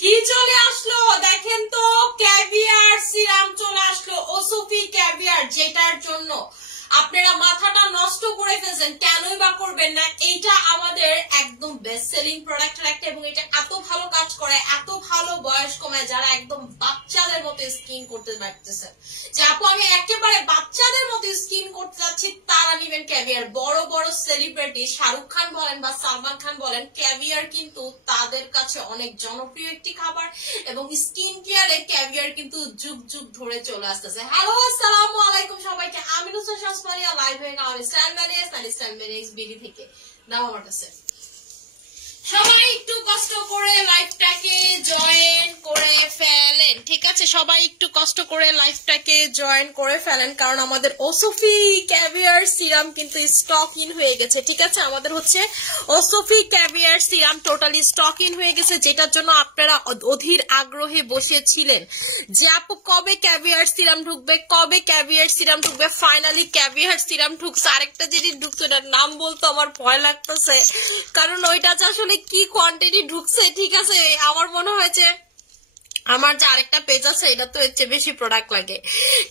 কি চলে আসলো দেখেন তো, ক্যাভিয়ার সিরাম চলে আসলো, ওসোফি ক্যাভিয়ার, যেটার জন্য আপনারা মাথাটা নষ্ট করে ফেলছেন। কেনই বা করবেন না, এইটা আমাদের একদম বেস্ট সেলিং প্রোডাক্টের একটা, এবং এটা এত ভালো কাজ করে, এত ভালো বয়স কমায়, যারা একদম বাচ্চাদের মতো স্কিন করতে পারতেছেন, যে আপু আমি একেবারে বাচ্চাদের মতো স্কিন করতে যাচ্ছি, তারা নিবেন ক্যাভিয়ার। বড় বড় সেলিব্রিটি শাহরুখ খান বলেন বা সালমান খান বলেন, ক্যাভিয়ার কিন্তু তাদের কাছে অনেক জনপ্রিয় একটি খাবার, এবং স্কিন কেয়ারে ক্যাভিয়ার কিন্তু যুগ যুগ ধরে চলে আসতেছে। হ্যালো, আসসালামু আলাইকুম সবাইকে, আমি নুসরাত শাসমানিয়া লাইভ হয়ে নাও স্ট্যান্ড বিডি থেকে দাও আমার কাছে। সবাই একটু কষ্ট করে লাইভটাকে জয়েন করে ফেলেন, ঠিক আছে? সবাই একটু কষ্ট করে লাইভটাকে জয়েন করে ফেলেন, কারণ আমাদের ওসোফি ক্যাভিয়ার সিরাম কিন্তু স্টক ইন হয়ে গেছে, ঠিক আছে? আমাদের হচ্ছে ওসোফি caviar serum totally stock in হয়ে গেছে, যেটার জন্য আপনারা অধীর আগ্রহে বসেছিলেন যে আপু কবে ক্যাভিয়ার সিরাম ঢুকবে, কবে ক্যাভিয়ার সিরাম ঢুকবে। ফাইনালি ক্যাভিয়ার সিরাম ঢুকছে। আরেকটা জিনিস ঢুকছে, ওটার নাম বলতে আমার ভয় লাগতেছে, কারণ ওইটা আসলে কি কোয়ান্টিটি ঢুকছে, ঠিক আছে? আমার মনে হয়েছে আমার যে আরেকটা পেজ আছে এটা তো এর চেয়ে বেশি প্রোডাক্ট লাগে,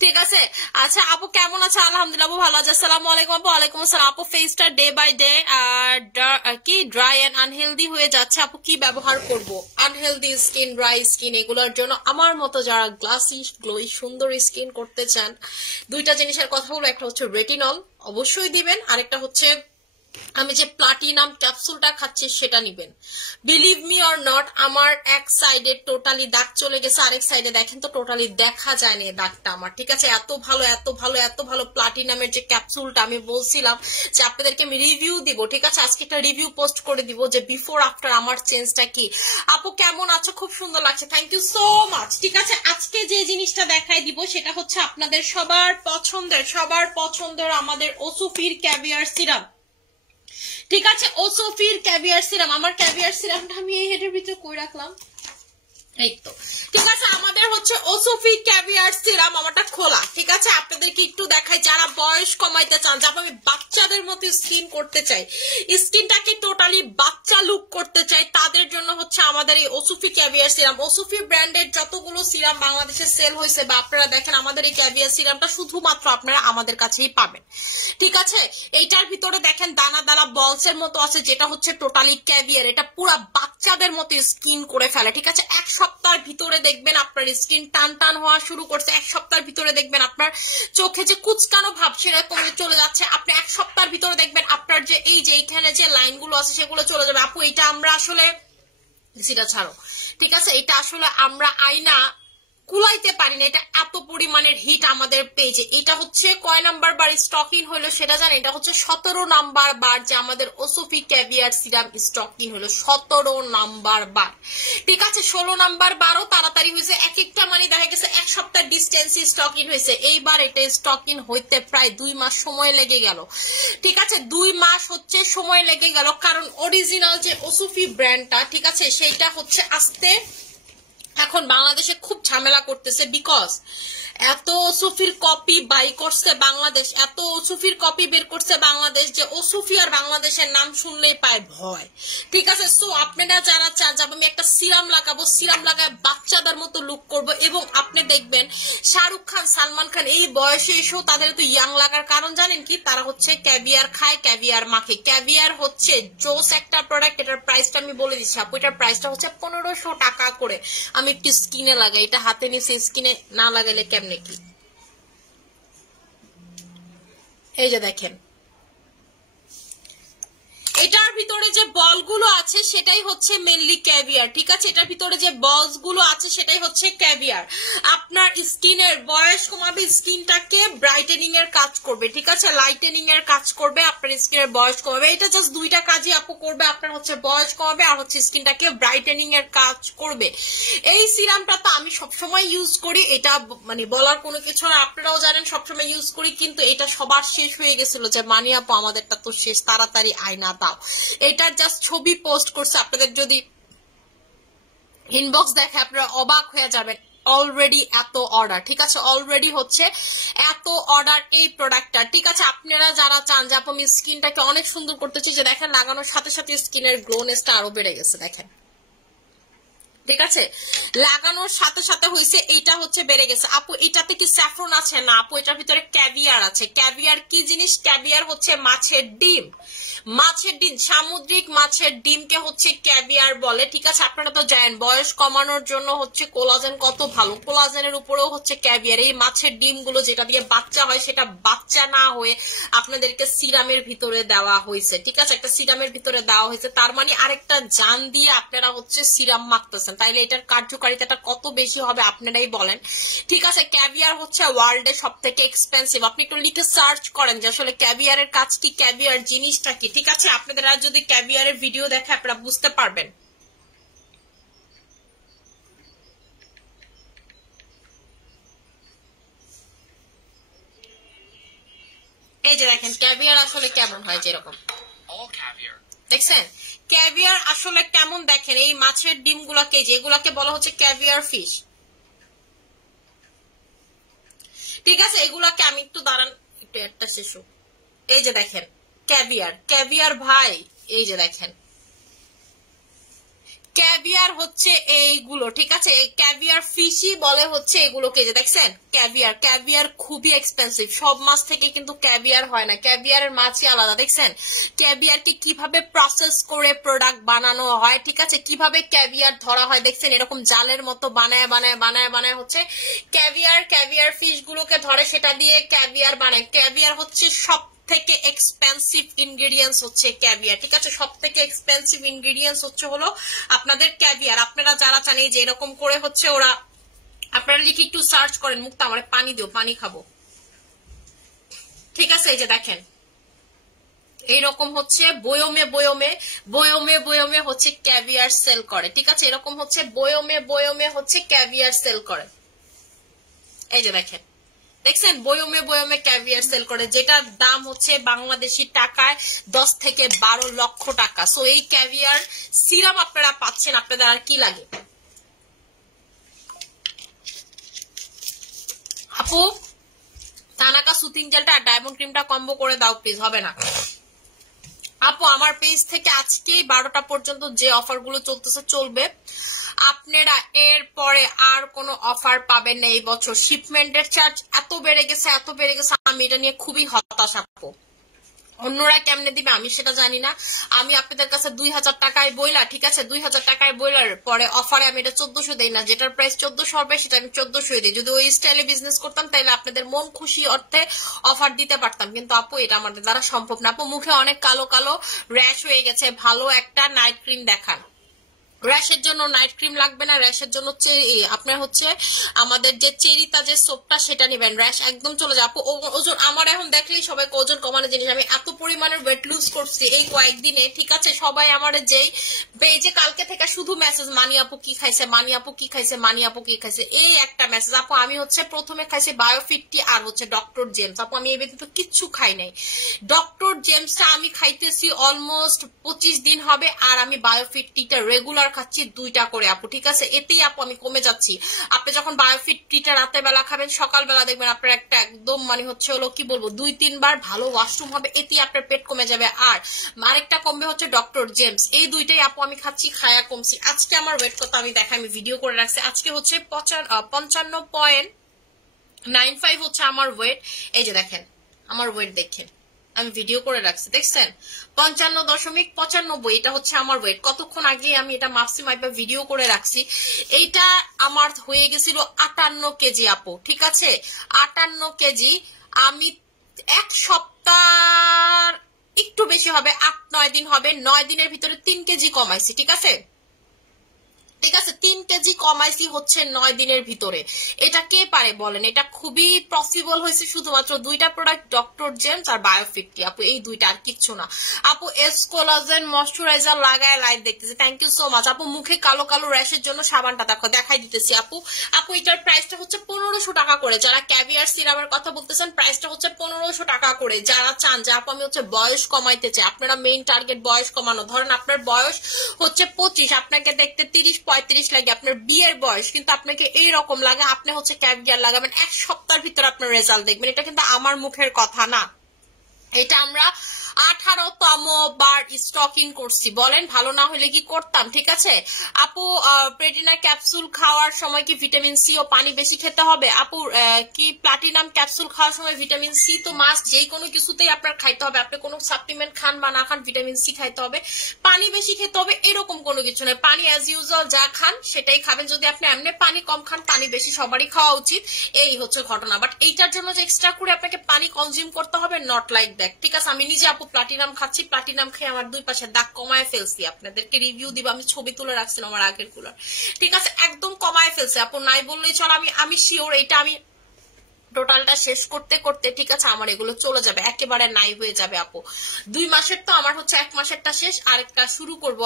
ঠিক আছে? আচ্ছা আপু কেমন আছে? আলহামদুলিল্লাহ আপু ভালো আছে। আসসালামু আলাইকুম আপু। ওয়ালাইকুম আসসালাম আপু। ফেসটা ডে বাই ডে কি ড্রাই এন্ড আনহেলদি হয়ে যাচ্ছে আপু, কি ব্যবহার করব? আনহেলদি স্কিন, ড্রাই স্কিন, এগুলোর জন্য আমার মতো যারা গ্লাসি গ্লোই সুন্দর স্কিন করতে চান, দুইটা জিনিসের কথা বলবো। একটা হচ্ছে রেটিনল, অবশ্যই দিবেন। আরেকটা হচ্ছে আমি যে প্লাটিনাম ক্যাপসুলটা খাচ্ছি সেটা নিবেন। বিলিভ মি অর নট, আমার এক সাইডে টোটালি দাগ চলে গেছে, আরেক সাইডে দেখেন তো টোটালি দেখা যায় না দাগটা আমার, ঠিক আছে? এত ভালো এত ভালো এত ভালো প্লাটিনামের যে ক্যাপসুলটা, আমি বলছিলাম যে আপনাদেরকে আমি রিভিউ দিব, ঠিক আছে? আজকে একটা রিভিউ পোস্ট করে দিব যে বিফোর আফটার আমার চেঞ্জটা কি। আপু কেমন আছো? খুব সুন্দর লাগছে, থ্যাংক ইউ সো মাচ, ঠিক আছে? আজকে যে জিনিসটা দেখাই দিব সেটা হচ্ছে আপনাদের সবার পছন্দের আমাদের ওসোফির ক্যাভিয়ার সিরাম, ঠিক আছে? ওসোফির ক্যাভিয়ার সিরাম। আমার ক্যাভিয়ার সিরামটা আমি এই হেডের ভিতরে কই রাখলাম, এই তো, ঠিক আছে? আমাদের হচ্ছে ওসোফি ক্যাভিয়ার সিরাম, আমারটা খোলা, ঠিক আছে? আপনাদেরকে একটু দেখাই, যারা বয়স কমাইতে চান, যারা আমি বাচ্চাদের মতো স্কিন করতে চাই, স্কিনটাকে টোটালি বাচ্চা লুক করতে চাই, তাদের জন্য হচ্ছে আমাদের এই ওসোফি ক্যাভিয়ার সিরাম। ওসোফি ব্র্যান্ডের যতগুলো সিরাম বাংলাদেশে সেল হয়েছে বা আপনারা দেখেন, আমাদের এই ক্যাভিয়ার সিরামটা শুধুমাত্র আপনারা আমাদের কাছেই পাবেন, ঠিক আছে? এইটার ভিতরে দেখেন দানা দানা বলসের মতো আছে, যেটা হচ্ছে টোটালি ক্যাভিয়ার। এটা পুরো বাচ্চাদের মতো স্কিন করে ফেলে, ঠিক আছে? এক সপ্তাহের ভিতরে দেখবেন আপনার স্কিন টান টান হওয়া শুরু করছে, এক সপ্তাহের ভিতরে দেখবেন আপনার চোখে যে কুচকানো ভাব সেটা কমে চলে যাচ্ছে, আপনি এক সপ্তাহের ভিতরে দেখবেন আপনার যে এই যে এইখানে যে লাইনগুলো আছে সেগুলো চলে যাবে। আপু এটা আমরা আসলে সেটা ছাড়ো, ঠিক আছে? এটা আসলে আমরা আয়না কুলাইতে পারি না, এটা এত পরিমাণের হিট আমাদের পেজে। এটা হচ্ছে কয় নাম্বার বার স্টক ইন হলো সেটা জানেন? এটা হচ্ছে 17 নাম্বার বার যে আমাদের ওসোফি ক্যাভিয়ার সিরাম স্টক ইন হলো, 17 নাম্বার বার, ঠিক আছে? 16 নাম্বার বারও তাড়াতাড়ি হয়েছে, এক একটা মানে দেখা গেছে এক সপ্তাহ ডিস্টেন্সে স্টক ইন হয়েছে। এইবার এটা স্টক ইন হইতে প্রায় 2 মাস সময় লেগে গেল, ঠিক আছে? 2 মাস হচ্ছে সময় লেগে গেল, কারণ অরিজিনাল যে ওসোফি ব্র্যান্ডটা, ঠিক আছে, সেইটা হচ্ছে আসতে এখন বাংলাদেশে খুব ঝামেলা করতেছে, বিকজ এত ওসোফির কপি বাই করছে বাংলাদেশ, এত ওসোফির কপি বের করছে বাংলাদেশ, যে ওসোফি আর বাংলাদেশের নাম শুনলেই পায় ভয়, ঠিক আছে? সো আপনারা যারা চান যে আমি একটা সিরাম লাগাবো, সিরাম লাগায় বাচ্চাদের মতো লুক করব, এবং আপনি দেখবেন শাহরুখ খান সালমান খান এই বয়সে এসেও তাদের তো ইয়াং লাগার কারণ জানেন কি? তারা হচ্ছে ক্যাভিয়ার খায়, ক্যাভিয়ার মাখে। ক্যাভিয়ার হচ্ছে জোস একটা প্রোডাক্ট, এটার প্রাইসটা আমি বলে দিচ্ছি আপু, এটার প্রাইসটা হচ্ছে 1500 টাকা করে। আমি একটু স্কিনে লাগাই, এটা হাতে নিচে, স্কিনে না লাগাইলে কেমনে কি? এই যে দেখেন, এটার ভিতরে যে বলগুলো আছে সেটাই হচ্ছে মেইনলি ক্যাভিয়ার, ঠিক আছে? এটার ভিতরে যে বলস গুলো আছে সেটাই হচ্ছে ক্যাভিয়ার। আপনার স্কিনের বয়স কমাবে, স্কিনটাকে ব্রাইটেনিং এর কাজ করবে, ঠিক আছে? লাইটেনিং এর কাজ করবে, আপনার স্কিনের বয়স কমাবে। এটা জাস্ট দুইটা কাজই আপু করবে, আপনার হচ্ছে বয়স কমাবে আর হচ্ছে স্কিনটাকে ব্রাইটেনিং এর কাজ করবে। এই সিরামটা তো আমি সবসময় ইউজ করি, এটা মানে বলার কোনো কিছু না, আপনারাও জানেন সবসময় ইউজ করি, কিন্তু এটা সবার শেষ হয়ে গেছিল যে মানি আপু আমাদেরটা তো শেষ, তাড়াতাড়ি আয়না দাও। এটার জাস্ট ছবি পোস্ট করছে, আপনাদের যদি ইনবক্স দেখে আপনারা অবাক হয়ে যাবেন। অলরেডি এত অর্ডার, ঠিক আছে? অলরেডি হচ্ছে এত অর্ডার এই প্রোডাক্টটা, ঠিক আছে? আপনারা যারা চান যে আপু আমি স্কিনটাকে অনেক সুন্দর করতেছি, যে দেখেন লাগানোর সাথে সাথে স্কিনের গ্লোনেসটা আরো বেড়ে গেছে, দেখেন ঠিক আছে, লাগানোর সাথে সাথে হয়েছে এইটা হচ্ছে বেড়ে গেছে। আপু এটাতে কি স্যাফরন আছে? না আপু, এটার ভিতরে ক্যাভিয়ার আছে। ক্যাভিয়ার কি জিনিস? ক্যাভিয়ার হচ্ছে মাছের ডিম। মাছের ডিম, সামুদ্রিক মাছের ডিমকে হচ্ছে ক্যাভিয়ার বলে। ঠিক আছে, আপনারা তো জানেন বয়স কমানোর জন্য হচ্ছে কোলাজেন কত ভালো, কোলাজেনের উপরেও হচ্ছে ক্যাভিয়ার। এই মাছের ডিমগুলো যেটা দিয়ে বাচ্চা হয় সেটা বাচ্চা না হয়ে আপনাদেরকে সিরামের ভিতরে দেওয়া হয়েছে। ঠিক আছে, একটা সিরামের ভিতরে দেওয়া হয়েছে, তার মানে আরেকটা জান দিয়ে আপনারা হচ্ছে সিরাম মাখতেছেন। তাইলে এটার কার্যকারিতাটা কত বেশি হবে আপনারাই বলেন। ঠিক আছে, ক্যাভিয়ার হচ্ছে ওয়ার্ল্ডে সব থেকে এক্সপেন্সিভ। আপনি একটু লিখে সার্চ করেন যে আসলে ক্যাভিয়ারের কাজ কি, ক্যাভিয়ার জিনিসটা কি। ঠিক আছে, আপনাদের আর যদি ক্যাভিয়ারের ভিডিও দেখে আপনারা বুঝতে পারবেন। এই যে দেখেন ক্যাভিয়ার আসলে কেমন হয়, যেরকম দেখছেন ক্যাভিয়ার আসলে কেমন দেখেন। এই মাছের ডিমগুলোকে, যেগুলাকে বলা হচ্ছে ক্যাভিয়ার ফিশ। ঠিক আছে, এগুলাকে আমি একটু দাঁড়ান, একটু একটা শিশু। এই যে দেখেন ক্যাভিয়ার, ক্যাভিয়ার ভাই, এই যে দেখেন ক্যাভিয়ার হচ্ছে এইগুলো। ঠিক আছে, এই ক্যাভিয়ার ফিশই বলে হচ্ছে এগুলোকে। যে দেখছেন ক্যাভিয়ার, ক্যাভিয়ার খুবই এক্সপেন্সিভ। সব মাছ থেকে কিন্তু ক্যাভিয়ার হয় না, ক্যাভিয়ারের মাছই আলাদা। দেখছেন ক্যাভিয়ারকে কিভাবে প্রসেস করে প্রোডাক্ট বানানো হয়। ঠিক আছে, কিভাবে ক্যাভিয়ার ধরা হয় দেখছেন, এরকম জালের মতো বানায় বানায় বানায় বানায় হচ্ছে ক্যাভিয়ার ফিশ গুলোকে ধরে, সেটা দিয়ে ক্যাভিয়ার বানায়। ক্যাভিয়ার হচ্ছে সব থেকে এক্সপেন্সিভ ইনগ্রেডিয়েন্টস হচ্ছে ক্যাভিয়ার। ঠিক আছে, সব থেকে এক্সপেন্সিভ ইনগ্রেডিয়েন্টস হচ্ছে হলো আপনাদের ক্যাভিয়ার। আপনারা যারা চান এই যে এরকম করে হচ্ছে ওরা, আপনারা লিখে একটু সার্চ করেন। মুক্তা আমার পানি দিও, পানি খাবো। ঠিক আছে, এই যে দেখেন এইরকম হচ্ছে বয়মে বয়মে বয়মে বয়মে হচ্ছে ক্যাভিয়ার সেল করে। ঠিক আছে, এরকম হচ্ছে বয়মে বয়মে হচ্ছে ক্যাভিয়ার সেল করে। এই যে দেখেন, দেখছেন বয়মে বয়মে ক্যাভিয়ার সেল করে, যেটার দাম হচ্ছে বাংলাদেশি টাকায় 10 থেকে 12 লক্ষ টাকা। সো এই ক্যাভিয়ার সিরাপ আপনারা পাচ্ছেন, আপনাদের আর কি লাগে। আপু তানাকা সুতিং জেলটা আর ডায়মন্ড ক্রিমটা কম্বো করে দাও প্লিজ। হবে না আপু, আমার পেজ থেকে আজকে 12টা পর্যন্ত যে অফার গুলো চলতেছে চলবে। আপনারা এর পরে আর কোনো অফার পাবেন না এই বছর। শিপমেন্টের চার্জ এত বেড়ে গেছে, এত বেড়ে গেছে, আমি এটা নিয়ে খুবই হতাশ আপু। অন্যরা কেমনে দিবে আমি সেটা জানি না। আমি আপনাদের কাছে 2000 টাকায় বইলা, ঠিক আছে 2000 টাকায় বইলার পরে অফারে আমি এটা 1400 দেই না। যেটার প্রাইস 1400 হবে সেটা আমি 1400 দিই। যদি ওই স্টাইলে বিজনেস করতাম তাহলে আপনাদের মন খুশি অর্থে অফার দিতে পারতাম, কিন্তু আপু এটা আমাদের দ্বারা সম্ভব না। আপু মুখে অনেক কালো কালো র্যাশ হয়ে গেছে, ভালো একটা নাইট ক্রিম দেখান। র্যাশের জন্য নাইট ক্রিম লাগবে না, র্যাশের জন্য হচ্ছে আপনার হচ্ছে আমাদের যে চেরিতা যে সোপটা সেটা নেবেন, র্যাশ একদম চলে যায়। আপু ওজন আমার এখন দেখলেই সবাই ওজন কমানোর জিনিস, আমি এত পরিমাণের ওয়েট লুজ করছি এই কয়েকদিনে। ঠিক আছে, সবাই আমার যেই পেজে কালকে থেকে শুধু মেসেজ, মানি আপু কি খাইছে, মানি আপু কি খাইছে, মানি আপু কি খাইছে, এই একটা মেসেজ। আপু আমি হচ্ছে প্রথমে খাইছি বায়োফিটটি আর হচ্ছে ডক্টর জেমস। আপু আমি এই ব্যতীত কিচ্ছু খাই নাই। ডক্টর জেমসটা আমি খাইতেছি অলমোস্ট 25 দিন হবে, আর আমি বায়োফিটটিটা রেগুলার খাচ্ছি 2টা করে আপু। ঠিক আছে, এতেই আপু আমি কমে যাচ্ছি। আপনি যখন বায়োফিটটিটা রাতের বেলা খাবেন, সকালবেলা দেখবেন আপনার একটা একদম মানে হচ্ছে হলো কি বলবো 2-3 বার ভালো ওয়াশরুম হবে, এতেই আপনার পেট কমে যাবে। আর আরেকটা কমবে হচ্ছে ডক্টর জেমস। এই দুইটাই আপু আমি খাচ্ছি, খায়া কমছি। আজকে আমার ওয়েট কত আমি দেখাই, আমি ভিডিও করে রাখছি। আজকে হচ্ছে 55.95 হচ্ছে আমার ওয়েট। এই যে দেখেন আমার ওয়েট দেখেন, আমি ভিডিও করে রাখছি, দেখছেন 55.95। এটা হচ্ছে আমার ওয়েট। কতক্ষণ আগে আমি এটা মাপছি, মাইপা ভিডিও করে রাখছি। এইটা আমার হয়ে গেছিল 58 কেজি আপু। ঠিক আছে, 58 কেজি। আমি 1 সপ্তাহ একটু বেশি হবে, 8-9 দিন হবে, 9 দিনের ভিতরে 3 কেজি কমাইছি। ঠিক আছে, ঠিক আছে 3 কেজি কমাইছি হচ্ছে 9 দিনের ভিতরে। এটা কে পারে বলেন? এটা খুবই পসিবল হয়েছে শুধুমাত্র 2টা প্রোডাক্ট, ডক্টর জেমস আর বায়োফিটটি আপু, এই 2টা, আর কিচ্ছু না আপু। এস কোলাজেন ময়শ্চারাইজার লাগায় লাইভ দেখতেছি, থ্যাংক ইউ সো মাচ আপু। মুখে কালো কালো র্যাশের জন্য সাবানটা দেখো, দেখাই দিতেছি আপু। আপু এটার প্রাইসটা হচ্ছে 1500 টাকা করে। যারা ক্যাভিয়ার সিরামের কথা বলতেছেন প্রাইসটা হচ্ছে 1500 টাকা করে। যারা চান যে আপু আমি হচ্ছে বয়স কমাইতে চাই, আপনারা মেইন টার্গেট বয়স কমানো, ধরেন আপনার বয়স হচ্ছে 25, আপনাকে দেখতে 30-35 লাগে, আপনার বিয়ের বয়স, কিন্তু আপনাকে এইরকম লাগে, আপনি হচ্ছে ক্যাভিয়ার লাগাবেন, 1 সপ্তাহের ভিতরে আপনার রেজাল্ট দেখবেন। এটা কিন্তু আমার মুখের কথা না, এটা আমরা 18তম বার স্টকিং করছি, বলেন ভালো না হলে কি করতাম? ঠিক আছে আপু, প্রেটিনা ক্যাপসুল খাওয়ার সময় কি ভিটামিন সি ও পানি বেশি খেতে হবে? আপু কি প্লাটিনাম ক্যাপসুল খাওয়ার সময় ভিটামিন সি তো মাস্ট, যেই কোনো কিছুতেই আপনার খাইতে হবে, আপনি কোনো সাপ্লিমেন্ট খান বা না খান ভিটামিন সি খাইতে হবে, পানি বেশি খেতে হবে, এরকম কোনো কিছু নয়। পানি অ্যাজ ইউজুয়াল যা খান সেটাই খাবেন, যদি আপনি এমনি পানি কম খান, পানি বেশি সবারই খাওয়া উচিত, এই হচ্ছে ঘটনা। বাট এইটার জন্য যে এক্সট্রা করে আপনাকে পানি কনজিউম করতে হবে, নট লাইক দ্যাট। ঠিক আছে, আমি নিজে আপু প্লাটিনাম খাচ্ছি, প্লাটিনাম খেয়ে আমার 2 পাশে দাগ কমায় ফেলছি, আপনাদেরকে রিভিউ দিব, আমি ছবি তুলে রাখছিলাম আমার আগের গুলোর। ঠিক আছে, একদম কমায় ফেলছে আপু, নাই বললেই চল। আমি শিওর এটা আমি টোটালটা শেষ করতে করতে, ঠিক আছে, আমার এগুলো চলে যাবে, একেবারে নাই হয়ে যাবে আপু। 2 মাসের তো আমার হচ্ছে 1 মাসেরটা শেষ, আরেকটা শুরু করবো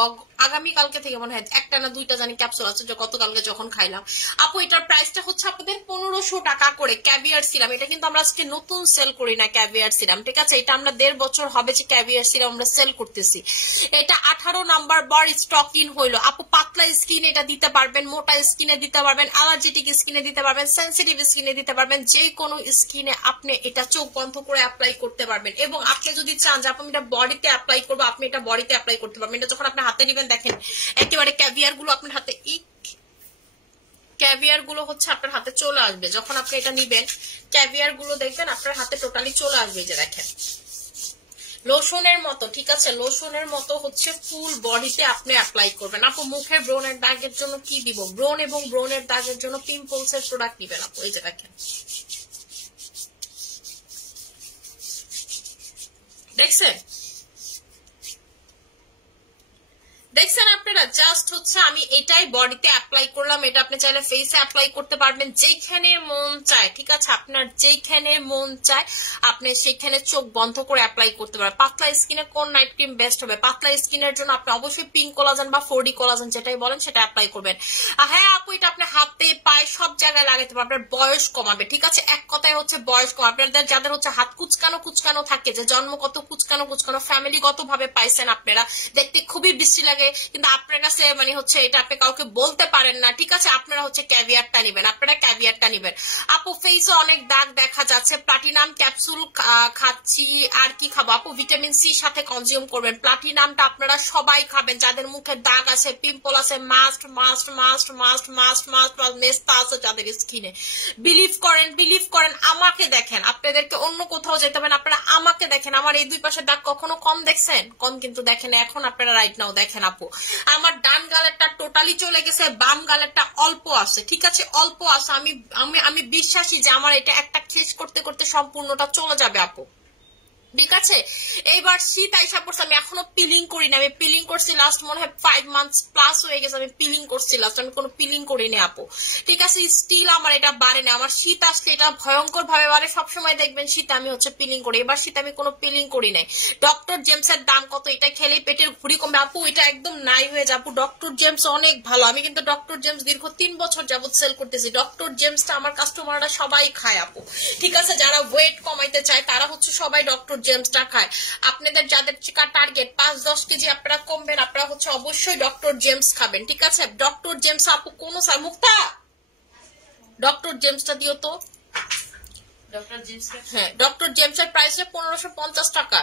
আগামী কালকে থেকে, মনে হয় 1টা না 2টা জানি ক্যাপসুল আছে, গতকালকে যখন খাইলাম। আপু এটার প্রাইসটা হচ্ছে আপনাদের 1500 টাকা করে। ক্যাভিয়ার সিরাম, এটা কিন্তু আমরা আজকে নতুন সেল করি না ক্যাভিয়ার সিরাম, ঠিক আছে, এটা আমরা 1.5 বছর হবে যে ক্যাভিয়ার সিরাম আমরা সেল করতেছি। এটা 18 নাম্বার বার স্টক ইন হইলো আপু। পাতলা স্কিন এটা দিতে পারবেন, মোটা স্কিনে দিতে পারবেন, অ্যালার্জেটিক স্কিনে দিতে পারবেন, সেনসিটিভ স্কিনে দিতে পারবেন, যে কোনো স্কিনে আপনি এটা চোখ বন্ধ করে অ্যাপ্লাই করতে পারবেন। এবং আপনি যদি চান যে আপনি এটা বডিতে অ্যাপ্লাই করবো, আপনি এটা বডিতে অ্যাপ্লাই করতে পারবেন। এটা যখন আপনি হাতে নেবেন, দেখেন একেবারে ক্যাভিয়ার গুলো আপনার হাতে, ক্যাভিয়ার গুলো হচ্ছে আপনার হাতে চলে আসবে, যখন আপনি এটা নিবেন ক্যাভিয়ার গুলো দেখবেন আপনার হাতে টোটালি চলে আসবে। যে দেখেন লোশনের মতো, ঠিক আছে, লোশনের মতো হচ্ছে ফুল বডিতে আপনি অ্যাপ্লাই করবেন। আপু মুখের ব্রনের দাগের জন্য কি দিব? ব্রন এবং ব্রনের দাগের জন্য পিম্পলস এর প্রোডাক্ট নিবেন আপু। এই যে দেখেন, দেখছেন দেখছেন আপনারা, জাস্ট হচ্ছে আমি এটাই বডিতে অ্যাপ্লাই করলাম। এটা আপনি চাইলে ফেসে অ্যাপ্লাই করতে পারবেন, যেখানে মন চায়, ঠিক আছে, আপনার যেখানে মন চায় আপনি সেখানে চোখ বন্ধ করে অ্যাপ্লাই করতে পারবেন। পাতলা স্কিনে কোন নাইট ক্রিম বেস্ট হবে? পাতলা স্কিনের জন্য আপনি অবশ্যই পিঙ্ক কোলাজেন বা 4D কোলাজেন যেটাই বলেন সেটা অ্যাপ্লাই করবেন। হ্যাঁ আপু, এটা আপনি হাতে পায়ে সব জায়গায় লাগাতে পারবেন, আপনার বয়স কমাবে, ঠিক আছে, এক কথায় হচ্ছে বয়স কমাবে। আপনাদের যাদের হচ্ছে হাত কুচকানো কুচকানো থাকে, যে জন্মগত কুচকানো কুচকানো, ফ্যামিলিগত ভাবে পাইছেন আপনারা, দেখতে খুবই বিশ্রী লাগে, কিন্তু আপনার কাছে মানে হচ্ছে এটা আপনি কাউকে বলতে পারেন না, ঠিক আছে, আপনারা হচ্ছে ক্যাভিয়ারটা নিবেন, আপনারা ক্যাভিয়ারটা নিবেন। আপু ফেসে অনেক দাগ দেখা যাচ্ছে, প্লাটিনাম ক্যাপসুল খাচ্ছি, আর কি খাবো আপু? ভিটামিন সি সাথে কনজিউম করবেন। প্লাটিনামটা আপনারা সবাই খাবেন, যাদের মুখে দাগ আছে, পিম্পল আছে, must must must must must must মেস্তা আছে যাদের স্কিনে। বিলিভ করেন, আমাকে দেখেন, আপনাদেরকে অন্য কোথাও যেতে হবে না, আপনারা আমাকে দেখেন, আমার এই 2 পাশে দাগ কখনো কম দেখছেন? কম কিন্তু দেখেন, এখন আপনারা রাইট নাও দেখেন আপু, আমার ডান গালেরটা টোটালি চলে গেছে, বাম গালেরটা অল্প আছে, ঠিক আছে, অল্প আছে। আমি বিশ্বাসী যে আমার এটা একটা শেষ করতে করতে সম্পূর্ণটা চলে যাবে আপু, ঠিক আছে। এইবার শীত আইসা পড়ছে, আমি এখনো পিলিং করি না, আমি পিলিং করছি লাস্ট মনে হয় 5 মান্থস প্লাস হয়ে গেছে, আমি পিলিং করছি লাস্ট, আমি কোনো পিলিং করিনি আপু, ঠিক আছে, স্টিল আমার এটা বাড়ে না। আমার শীত আসলে এটা ভয়ঙ্কর ভাবে বাড়ে, সবসময় দেখবেন শীত আমি হচ্ছে পিলিং করি, এবার শীত আমি কোনো পিলিং করি নাই। ডক্টর জেমস এর দাম কত? এটা খেলে পেটের ভুঁড়ি কমবে আপু, এটা একদম নাই হয়ে যাবো। ডক্টর জেমস অনেক ভালো, আমি কিন্তু ডক্টর জেমস দীর্ঘ 3 বছর যাবত সেল করতেছি। ডক্টর জেমসটা আমার কাস্টমাররা সবাই খায় আপু, ঠিক আছে, যারা ওয়েট কমাইতে চায় তারা হচ্ছে সবাই ডক্টর জেমসটা খায়। আপনাদের যাদের টার্গেট 5-10 কেজি আপনারা কমবেন, আপনারা হচ্ছে অবশ্যই ডক্টর জেমস খাবেন, ঠিক আছে। ডক্টর জেমস আপু কোন মুক্তা, ডক্টর জেমসটা দিও তো, ডক্টর জেমস, হ্যাঁ ডক্টর জেমসের প্রাইস 1550 টাকা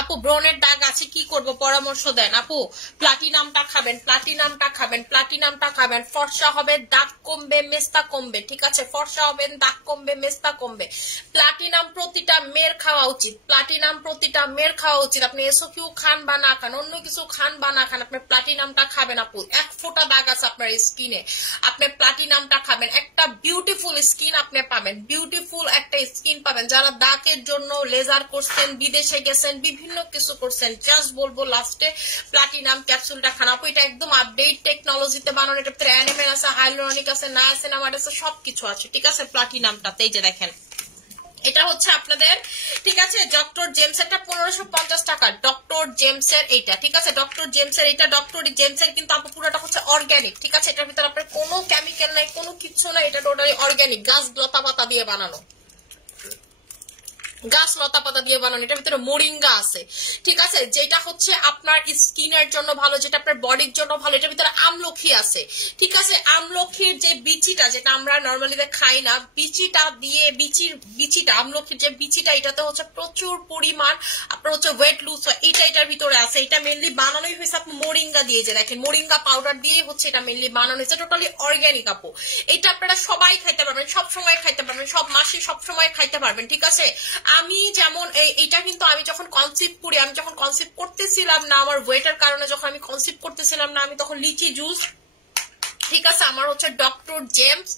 আপু। ব্রনের দাগ আছে, কি করব পরামর্শ দেন আপু? প্লাটিনামটা খাবেন, প্লাটিনামটা খাবেন, প্লাটিনামটা খাবেন, ফর্সা হবে, দাগ কমবে, মেস্তা কমবে, ঠিক আছে, ফর্সা হবেন, দাগ কমবে, মেস্তা কমবে। প্লাটিনাম প্রতিটা মেয়ের খাওয়া উচিত, প্লাটিনাম প্রতিটা মেয়ের খাওয়া উচিত। আপনি এসোকিউ খান বা না খান, অন্য কিছু খান বা না খান, আপনি প্লাটিনামটা খাবেন আপু। 1 ফোঁটা দাগ আছে আপনার স্কিনে, আপনি প্লাটিনামটা খাবেন, একটা বিউটিফুল স্কিন আপনি পাবেন, বিউটিফুল একটা স্কিন পাবেন। যারা দাগের জন্য লেজার করছেন, বিদেশে গেছেন, বিভিন্ন কিছু করছেন, জাস্ট বলবো লাস্টে প্লাটিনাম ক্যাপসুলটা খান আপু। এটা একদম আপডেট টেকনোলজিতে বানানো, এটা অ্যানিমেন আছে, হাইলোরনিক আছে, নায়াসিনামাইড আছে, সবকিছু আছে, ঠিক আছে। প্লাটিনামটাতে এই যে দেখেন, এটা হচ্ছে আপনাদের, ঠিক আছে, ডক্টর জেমস এটা 1550 টাকা, ডক্টর জেমস এর এইটা, ঠিক আছে, ডক্টর জেমস এর এইটা, ডক্টর জেমস এর কিন্তু আপু পুরোটা হচ্ছে অর্গানিক, ঠিক আছে, এটার ভিতরে আপনার কোনো কেমিক্যাল নাই, কোনো কিছু নাই, এটা টোটালি অর্গানিক, গাছ লতা পাতা দিয়ে বানানো। গাছ লতা পাতা দিয়ে বানানো, এটার ভিতরে মোরিঙ্গা আছে, ঠিক আছে, যেটা হচ্ছে আপনার স্কিনের জন্য ভালো, যেটা আপনার বডির জন্য ভালো। এটার ভিতরে আমলকি আছে, ঠিক আছে। আমলকির যে বিচিটা, যেটা আমরা নর্মালি খাই না, বিচিটা দিয়ে বিচিটা আমলকির যে বিচিটা, এটাতে হচ্ছে প্রচুর পরিমাণ আপনার হচ্ছে ওয়েট লুজ হয়, এটার ভিতরে আছে। এটা মেনলি বানানোই হয়েছে আপনি মোরিঙ্গা দিয়ে, যে দেখেন মোরিঙ্গা পাউডার দিয়ে হচ্ছে এটা মেনলি বানানো হয়েছে, টোটালি অর্গ্যানিক আপু। এটা আপনারা সবাই খাইতে পারবেন, সব সময় খাইতে পারবেন, সব মাসে সব সময় খাইতে পারবেন, ঠিক আছে। আমি যেমন এটা কিন্তু আমি যখন কনসিভ করি, আমি যখন কনসিভ করতেছিলাম না, আমার ওয়েটের কারণে যখন আমি কনসিভ করতেছিলাম না, আমি তখন লিচি জুস, ঠিক আছে, আমার হচ্ছে ডক্টর জেমস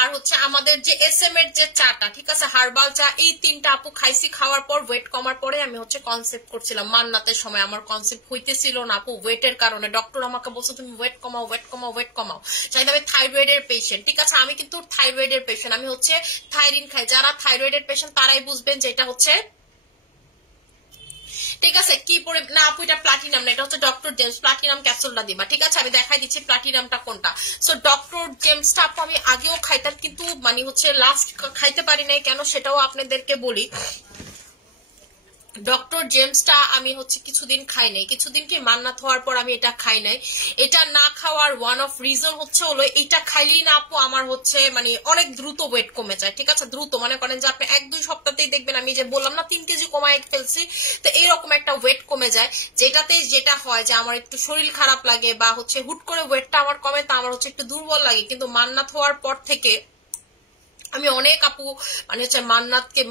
আর হচ্ছে আমাদের যে SM এর যে চাটা, ঠিক আছে, হার্বাল চা, এই তিনটা আপু খাইছি। খাওয়ার পর ওয়েট কমার পরে আমি হচ্ছে কনসেপ্ট করছিলাম। মান্নাতের সময় আমার কনসেপ্ট হইতেছিল না আপু ওয়েটের কারণে। ডক্টর আমাকে বলছে তুমি ওয়েট কমাও, ওয়েট কমাও, ওয়েট কমাও। চাই আমি থাইরয়েডের পেশেন্ট, ঠিক আছে, আমি কিন্তু থাইরয়েডের পেশেন্ট, আমি হচ্ছে থাইরিন খাই। যারা থাইরয়েডের পেশেন্ট তারাই বুঝবেন যে এটা হচ্ছে, ঠিক আছে, কি পরে না আপু এটা প্লাটিনাম না, এটা হচ্ছে ডক্টর জেমস প্লাটিনাম ক্যাপসুলটা দিবা, ঠিক আছে। আমি দেখাই দিচ্ছি প্লাটিনামটা কোনটা। সো ডক্টর জেমসটা আপু আমি আগেও খাইতাম, কিন্তু মানে হচ্ছে লাস্ট খাইতে পারি নাই কেন সেটাও আপনাদেরকে বলি। ডক্টর জেমসটা আমি হচ্ছে কিছুদিন খাই নাই, কিছুদিন কি মান্নাত হওয়ার পর আমি এটা খাই নাই। এটা না খাওয়ার ওয়ান অফ রিজন হচ্ছে হলো, এটা খাইলেই না আপু আমার হচ্ছে মানে অনেক দ্রুত ওয়েট কমে যায়, ঠিক আছে। দ্রুত মনে করেন যে আপনি 1-2 সপ্তাহতেই দেখবেন, আমি যে বললাম না 3 কেজি কমায় ফেলছি, তো এইরকম একটা ওয়েট কমে যায়। যেটাতে যেটা হয় যে আমার একটু শরীর খারাপ লাগে বা হচ্ছে হুট করে ওয়েটটা আমার কমে, তা আমার হচ্ছে একটু দুর্বল লাগে। কিন্তু মান্নাত হওয়ার পর থেকে আমি অনেক আপু মানে হচ্ছে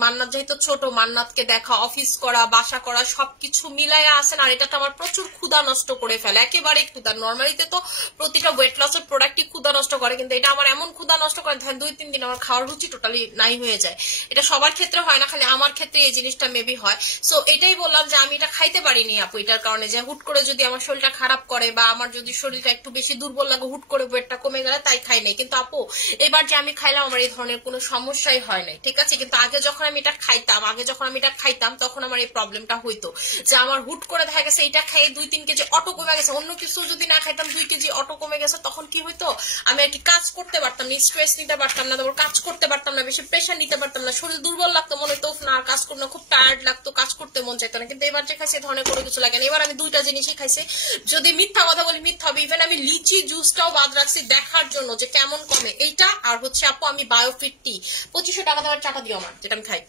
মান্নাত যেহেতু ছোট, মান্নাতকে দেখা, অফিস করা, বাসা করা, সবকিছু মিলাইয়া আসেন। আর এটা তো আমার প্রচুর ক্ষুধা নষ্ট করে ফেলে, একেবারে ক্ষুধা। নর্মালিতে তো প্রতিটা ওয়েট লসের প্রোডাক্টই ক্ষুধা নষ্ট করে, কিন্তু এটা আমার এমন ক্ষুধা নষ্ট করে, ধরেন 2-3 দিন আমার খাওয়ার রুচি টোটালি নাই হয়ে যায়। এটা সবার ক্ষেত্রে হয় না, খালি আমার ক্ষেত্রে এই জিনিসটা মেবি হয়। সো এটাই বললাম যে আমি এটা খাইতে পারিনি আপু এটার কারণে, যে হুট করে যদি আমার শরীরটা খারাপ করে বা আমার যদি শরীরটা একটু বেশি দুর্বল লাগে, হুট করে ওয়েটটা কমে গেলে, তাই খাই নাই। কিন্তু আপু এবার যে আমি খাইলাম আমার এই ধরনের কোনো সমস্যাই হয় নাই, ঠিক আছে। কিন্তু আগে যখন আমি এটা খাইতাম তখন আমার এই প্রবলেমটা হইতো, যে আমার হুট করে দেখা গেছে এটা খাইয়ে 2-3 কেজি অটো কমে গেছে, অন্য কিছু যদি না খাইতাম 2 কেজি অটো কমে গেছে, তখন কি হইতো আমি আর কি কাজ করতে পারতাম না, স্ট্রেস নিতে পারতাম না, তারপর কাজ করতে পারতাম না, বেশি প্রেশার নিতে পারতাম না, শরীর দুর্বল লাগতো, মনে হতো না আর কাজ করবো না, খুব টায়ার্ড লাগতো, কাজ করতে মন চাইতো না। কিন্তু এবার যে খাইছি এ ধরনের কোনো কিছু লাগে না। এবার আমি 2টা জিনিসই খাইছি, যদি মিথ্যা কথা বলি মিথ্যা হবে। ইভেন আমি লিচি জুসটাও বাদ রাখছি দেখার জন্য যে কেমন কমে এইটা। আর হচ্ছে আপু আমি বায়োফিট টি 2500 টাকা দেওয়ার চাটা দিও আমার, যেটা আমি খাই,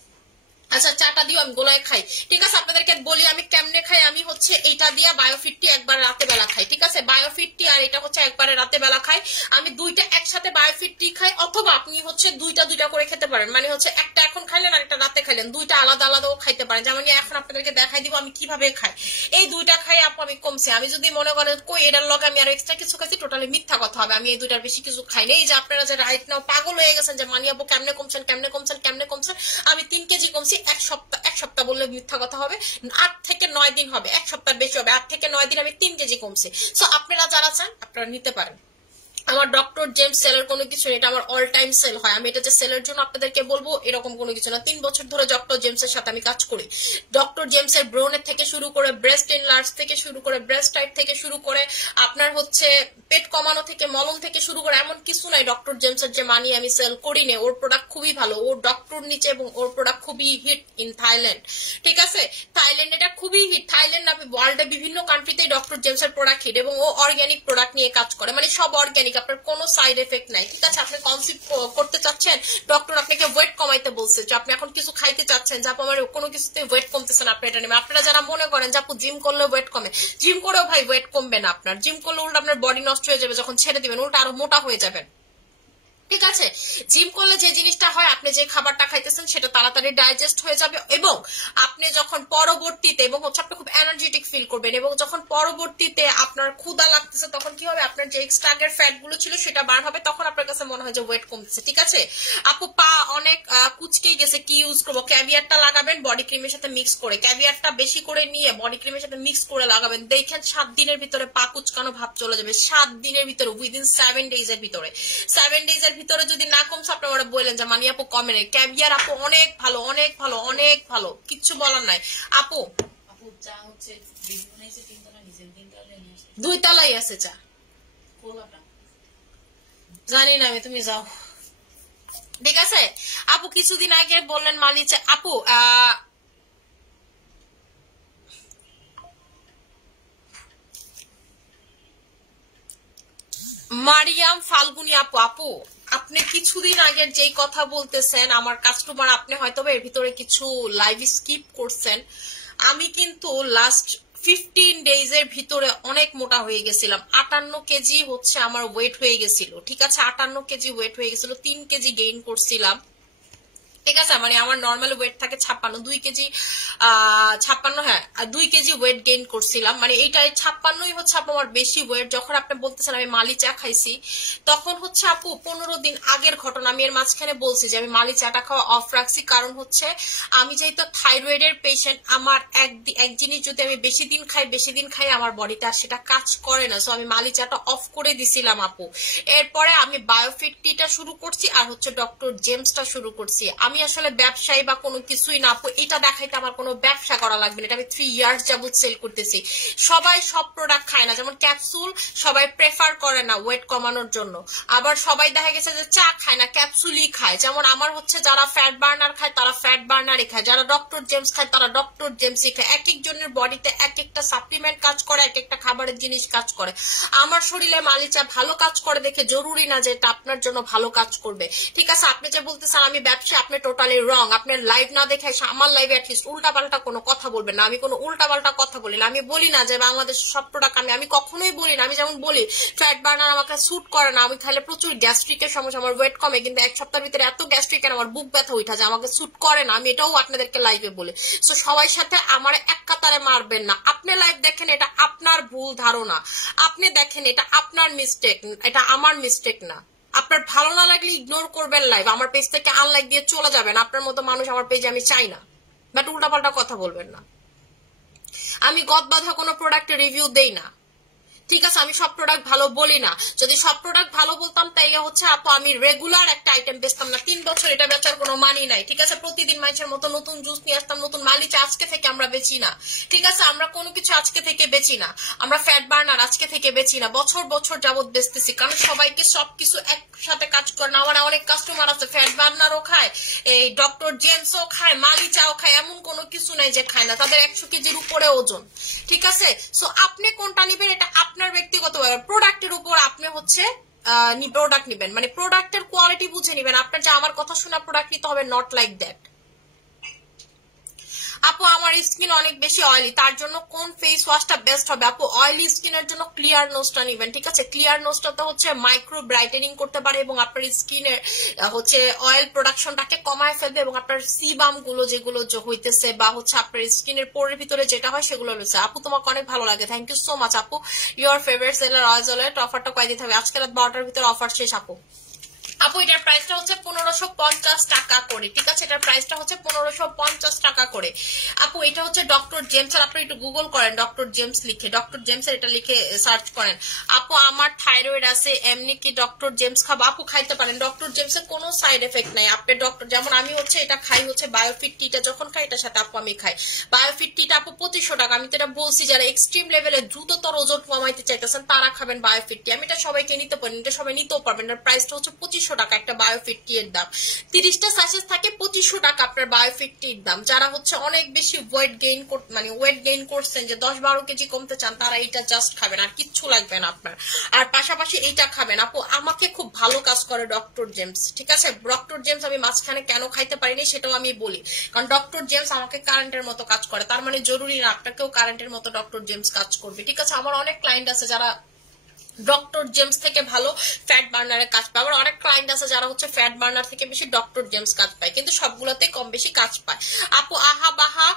আচ্ছা চাটা দিও, আমি গোলায় খাই, ঠিক আছে। আপনাদেরকে বলি আমি কেমনে খাই। আমি হচ্ছে এটা দিয়ে বায়োফিট টি একবার রাতে বেলা খাই, ঠিক আছে। বায়োফিট টি আর এটা হচ্ছে একবারে রাতে বেলা খাই। আমি 2টা একসাথে বায়োফিট টি খাই, অথবা আপনি হচ্ছে 2টা করে খেতে পারেন, মানে হচ্ছে একটা এখন খাইলেন আর একটা রাতে খাইলেন, 2টা আলাদা আলাদাও খাইতে পারেন। যেমন এখন আপনাদেরকে দেখাই দিব আমি কিভাবে খাই। এই 2টা খাই আপু আমি কমছে। আমি যদি মনে করেন কই এটার লগে আমি আর এক্সট্রা কিছু খাইছি, টোটালি মিথ্যা কথা হবে। আমি এই 2টার বেশি কিছু খাই না। এই যে আপনারা যে রাইট নাও পাগল হয়ে গেছেন যে মানি আপু কেমনে কমছেন, আমি 3 কেজি কমছি এক সপ্তাহ বললে মিথ্যা কথা হবে, 8 থেকে 9 দিন হবে, এক সপ্তাহ বেশি হবে, 8 থেকে 9 দিন আমি 3 কেজি কমছি। সো আপনারা যারা চান আপনারা নিতে পারেন। আমার ডক্টর জেমস সেলের কোনো কিছু নেই, এটা আমার অল টাইম সেল হয়। আমি এটা যে সেলের জন্য আপনাদেরকে বলবো এরকম কোনো কিছু না। 3 বছর ধরে ডক্টর জেমস এর সাথে আমি কাজ করি। ডক্টর জেমস এর ব্রোনের থেকে শুরু করে ব্রেস্ট এনলার্জ থেকে শুরু করে ব্রেস্ট টাইট থেকে শুরু করে আপনার হচ্ছে পেট কমানো থেকে মলম থেকে শুরু করে এমন কিছু নাই ডক্টর জেমস এর যে মানি আমি সেল করি না। ওর প্রোডাক্ট খুবই ভালো, ওর ডক্টর নিচে, এবং ওর প্রোডাক্ট খুবই হিট ইন থাইল্যান্ড, ঠিক আছে। থাইল্যান্ড এটা খুবই হিট। থাইল্যান্ড না ওয়ার্ল্ডে বিভিন্ন কান্ট্রিতে ডক্টর জেমস এর প্রোডাক্ট হিট, এবং ও অর্গানিক প্রোডাক্ট নিয়ে কাজ করে, মানে সব অর্গানিক, আপনার কোনো সাইড এফেক্ট নাই, ঠিক আছে। আপনি কনসিভ করতে চাচ্ছেন, ডক্টর আপনাকে ওয়েট কমাইতে বলছে, যে আপনি এখন কিছু খাইতে চাচ্ছেন, যে আপু আমার কোনো কিছুতে ওয়েট কমতেছে না, আপনি এটা নেবেন। আপনারা যারা মনে করেন যে আপু জিম করলে ওয়েট কমে, জিম করেও ভাই ওয়েট কমবে না আপনার। জিম করলে উল্টো আপনার বডি নষ্ট হয়ে যাবে, যখন ছেড়ে দিবেন উল্টো আরো মোটা হয়ে যাবেন, ঠিক আছে। জিম করলে যে জিনিসটা হয়, আপনি যে খাবারটা খাইতেছেন সেটা তাড়াতাড়ি ডাইজেস্ট হয়ে যাবে, এবং আপনি যখন পরবর্তীতে এবং হচ্ছে আপনি খুব এনার্জেটিক ফিল করবেন, এবং যখন পরবর্তীতে আপনার ক্ষুধা লাগতেছে তখন কি হবে, আপনার যে এক্সট্রা আগের ফ্যাট গুলো ছিল সেটা বার হবে, তখন আপনার কাছে মনে হয় যে ওয়েট কমতেছে, ঠিক আছে। আপু পা অনেক কুচকেই গেছে, কি ইউজ করবো? ক্যাভিয়ারটা লাগাবেন বডি ক্রিমের সাথে মিক্স করে, ক্যাভিয়ারটা বেশি করে নিয়ে বডি ক্রিমের সাথে মিক্স করে লাগাবেন, দেখেন 7 দিনের ভিতরে পা কুচকানো ভাব চলে যাবে, 7 দিনের ভিতরে, উইদিন 7 ডেজ এর ভিতরে। 7 ডেজ এর ভিতরে যদি না কমছে আপনি ওরা বললেন যে মানি আপু কমে নেই। ক্যাভিয়ার আপু অনেক ভালো, অনেক ভালো, অনেক ভালো, কিচ্ছু বলার নাই আপু। 2 তলাই আছে চা, জানি না আমি, তুমি যাও। ঠিক আছে আপু, কিছুদিন আগে বললেন মালিচা আপু, মারিয়াম ফাল্গুনি আপু, আপু আপনি কিছুদিন আগের যেই কথা বলতেছেন আমার কাস্টমার, আপনি হয়তো এর ভিতরে কিছু লাইভ স্কিপ করছেন। আমি কিন্তু লাস্ট 15 ডেজ এর ভিতরে অনেক মোটা হয়ে গেছিলাম। 58 কেজি হচ্ছে আমার ওয়েট হয়ে গেছিল, ঠিক আছে 58 কেজি ওয়েট হয়ে গেছিল, 3 কেজি গেইন করছিলাম, ঠিক আছে। মানে আমার নর্মাল ওয়েট থাকে 56, 2 কেজি 56, হ্যাঁ 2 কেজি ওয়েট গেইন করছিলাম। মানে এইটাই 56ই হচ্ছে আপু আমার বেশি ওয়েট। যখন আপনি বলতেছেন আমি মালি চা খাইছি, তখন হচ্ছে আপু 15 দিন আগের ঘটনা। আমি এর মাঝখানে বলছি যে আমি মালি চাটা খাওয়া অফ রাখছি, কারণ হচ্ছে আমি যেহেতু থাইরয়েডের পেশেন্ট, আমার এক জিনিস যদি আমি বেশি দিন খাই আমার বডিতে আর সেটা কাজ করে না, সো আমি মালি চাটা অফ করে দিছিলাম আপু। এরপরে আমি বায়োফিট টিটা শুরু করছি আর হচ্ছে ডক্টর জেমসটা শুরু করছি। আমি আসলে ব্যবসায়ী বা কোনো কিছুই না আপু, এটা দেখাইতে আমার কোনো ব্যবসা করা লাগবে না, এটা আমি 3 ইয়ার্স যাবত সেল করতেছি। সবাই সব প্রোডাক্ট খায় না, যেমন ক্যাপসুল সবাই প্রেফার করে না ওয়েট কমানোর জন্য, আবার সবাই দেখা গেছে যে চা খায় না ক্যাপসুলই খায়। যেমন আমার হচ্ছে যারা ফ্যাট বার্নার খায় তারা ফ্যাট বার্নারই খায়, যারা ডক্টর জেমস খায় তারা ডক্টর জেমসই খায়। এক একজনের বডিতে এক একটা সাপ্লিমেন্ট কাজ করে, এক একটা খাবারের জিনিস কাজ করে। আমার শরীরে মালি চা ভালো কাজ করে দেখে জরুরি না যে এটা আপনার জন্য ভালো কাজ করবে, ঠিক আছে। আপনি যে বলতেছেন আমি ব্যবসা, আপনি টোটালি রং। আপনার লাইভ না দেখে আমার লাইভে অ্যাটলিস্ট উল্টা পাল্টা কোনো কথা বলবেন না। আমি কোনো উল্টা পাল্টা কথা বলি না, আমি বলি না যে বাংলাদেশের সব প্রোডাক্ট আমি কখনোই বলি না। আমি যেমন বলি ফ্যাট বার্নার আমাকে স্যুট করে না, আমি খাইলে প্রচুর গ্যাস্ট্রিকের সমস্যা, আমার ওয়েট কমে, কিন্তু এক সপ্তাহের ভিতরে এত গ্যাস্ট্রিক আমার বুক ব্যথা উঠা যায়, আমাকে স্যুট করে না। আমি এটাও আপনাদেরকে লাইভে বলি। সো সবাই সাথে আমার এক কাতারে মারবেন না। আপনি লাইভ দেখেন, এটা আপনার ভুল ধারণা, আপনি দেখেন এটা আপনার মিস্টেক, এটা আমার মিস্টেক না। আপনার ভালো না লাগলে ইগনোর করবেন লাইভ, আমার পেজ থেকে আনলাইক দিয়ে চলে যাবেন। আপনার মতো মানুষ আমার পেজে আমি চাই না, বাট উল্টাপাল্টা কথা বলবেন না। আমি গদ বাঁধা কোনো প্রোডাক্টের রিভিউ দেই না, ঠিক আছে। আমি সব প্রোডাক্ট ভালো বলি না, যদি সব প্রোডাক্ট ভালো বলতাম তাই হচ্ছে আপু আমি রেগুলার একটা আইটেম বেচতাম না। 3 বছর এটা বেচার কোনো মানি নাই, ঠিক আছে। প্রতিদিন মানুষের মতো নতুন জুস নিয়ে আসতাম, নতুন মালিচা আজকে থেকে আমরা বেচি না, ঠিক আছে। আমরা কোনো কিছু আজকে থেকে বেচি না, আমরা ফ্যাট বার্নার আজকে থেকে বেচি না, বছর বছর যাবত বেচতেছি, কারণ সবাইকে সবকিছু একসাথে কাজ করে না। আমার অনেক কাস্টমার আছে ফ্যাট বার্নারও খায়, এই ডক্টর জেমসও খায়, মালিচাও খায়, এমন কোনো কিছু নাই যে খায় না, তাদের 100 কেজির উপরে ওজন, ঠিক আছে। সো আপনি কোনটা নিবেন এটা আপনার ব্যক্তিগত প্রোডাক্টের উপর আপনি হচ্ছে প্রোডাক্ট নিবেন, মানে প্রোডাক্টের কোয়ালিটি বুঝে নিবেন। আপনার যে আমার কথা শোনা প্রোডাক্ট নিতে হবে, নট লাইক দ্যাট। আপু আমার স্কিন অনেক বেশি অয়েলি, তার জন্য কোন ফেস ওয়াশটা বেস্ট হবে? আপু অয়েলি স্কিনের জন্য ক্লিয়ার নোজটা নিবেন, ঠিক আছে। ক্লিয়ার নোজটা তো হচ্ছে মাইক্রো ব্রাইটেনিং করতে পারে এবং আপনার স্কিনের হচ্ছে অয়েল প্রোডাকশনটাকে কমায় ফেলবে, এবং আপনার সিবাম গুলো যেগুলো হইতেছে বা হচ্ছে আপনার স্কিনের পোরের ভিতরে যেটা হয় সেগুলো রয়েছে। আপু তোমাকে অনেক ভালো লাগে, থ্যাংক ইউ সো মাচ আপু। ইউর ফেভারিট সেলার অয়েল অফারটা কয় দিতে হবে? আজকে রাত 12টার ভিতরে অফার শেষ আপু। আপু এটার প্রাইসটা হচ্ছে 1550 টাকা করে, ঠিক আছে। এটার প্রাইসটা হচ্ছে 1550 টাকা করে আপু। এটা হচ্ছে ডক্টর জেমস, আর আপনি একটু গুগল করেন ডক্টর জেমস লিখে, ডক্টর জেমস এটা লিখে সার্চ করেন। আপু আমার থাইরয়েড আছে, এমনি কি ডক্টর জেমস খাবো? আপু খাইতে পারেন, ডক্টর জেমসের কোনো সাইড এফেক্ট নাই। আপনি ডক্টর, যেমন আমি হচ্ছে এটা খাই হচ্ছে বায়োফিট টিটা, যখন খাই এটার সাথে আপু আমি খাই বায়োফিট টিটা আপু 2500 টাকা। আমি তো এটা বলছি যারা এক্সট্রিম লেভেলে দ্রুততর ওজন কমাইতে চাইতেছেন তারা খাবেন বায়োফিট টি। আমি এটা সবাইকে নিতে পারেন, এটা সবাই নিতেও পারবেন। এটার প্রাইসটা হচ্ছে 2500 টাকা একটা বায়োফিট টি এর দাম। 30টা সাইজ থাকে, 2500 টাকা আপনার বায়োফিট টির দাম। যারা হচ্ছে অনেক বেশি ওয়েট গেইন করছেন, যে 10-12 কেজি কমতে চান, তারা এটা জাস্ট খাবেন, আর কিচ্ছু লাগবে না আপনার। আর পাশাপাশি এইটা খাবেন আপু। আমাকে খুব ভালো কাজ করে ডক্টর জেমস, ঠিক আছে। ডক্টর জেমস আমি মাঝখানে কেন খাইতে পারিনি সেটাও আমি বলি, কারণ ডক্টর জেমস আমাকে কারেন্টের মতো কাজ করে, তার মানে জরুরি না আপনাকেও কারেন্টের মতো ডক্টর জেমস কাজ করবে, ঠিক আছে। আমার অনেক ক্লায়েন্ট আছে যারা ডক্টর জেমস থেকে ভালো ফ্যাট বার্নারে কাজ পায়, আবার অনেক ক্লায়েন্ট আছে যারা হচ্ছে ফ্যাট বার্নার থেকে বেশি ডক্টর জেমস কাজ পায়, কিন্তু সবগুলোতে কম বেশি কাজ পায় আপু। আহা বাহা